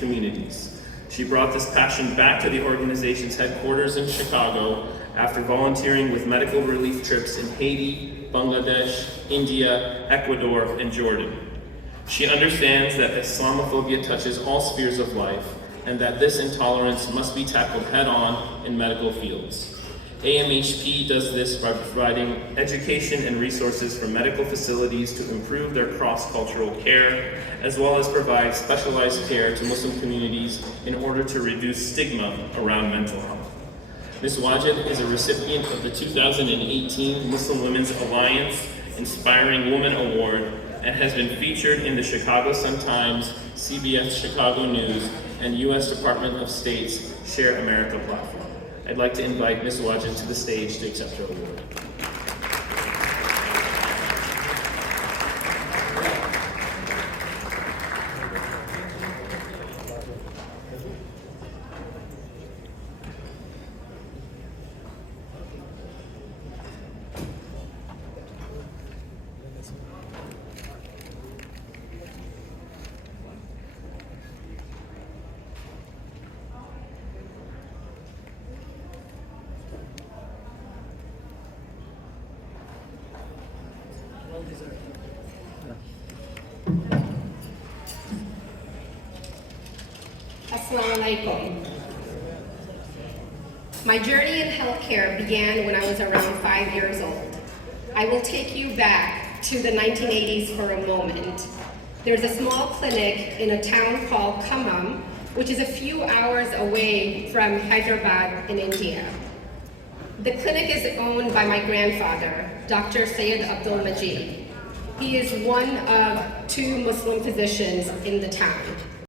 communities. She brought this passion back to the organization's headquarters in Chicago after volunteering with medical relief trips in Haiti, Bangladesh, India, Ecuador, and Jordan. She understands that Islamophobia touches all spheres of life and that this intolerance must be tackled head-on in medical fields. AMHP does this by providing education and resources for medical facilities to improve their cross-cultural care, as well as provide specialized care to Muslim communities in order to reduce stigma around mental health. Ms. Wajid is a recipient of the 2018 Muslim Women's Alliance Inspiring Woman Award and has been featured in the Chicago Sun-Times, CBS Chicago News, and U.S. Department of State's Share America platform. I'd like to invite Ms. Wajid to the stage to accept her award. Assalamu alaikum. My journey in healthcare began when I was around 5 years old. I will take you back to the 1980s for a moment. There's a small clinic in a town called Khammam, which is a few hours away from Hyderabad in India. The clinic is owned by my grandfather, Dr. Sayyid Abdul Majid. He is one of 2 Muslim physicians in the town.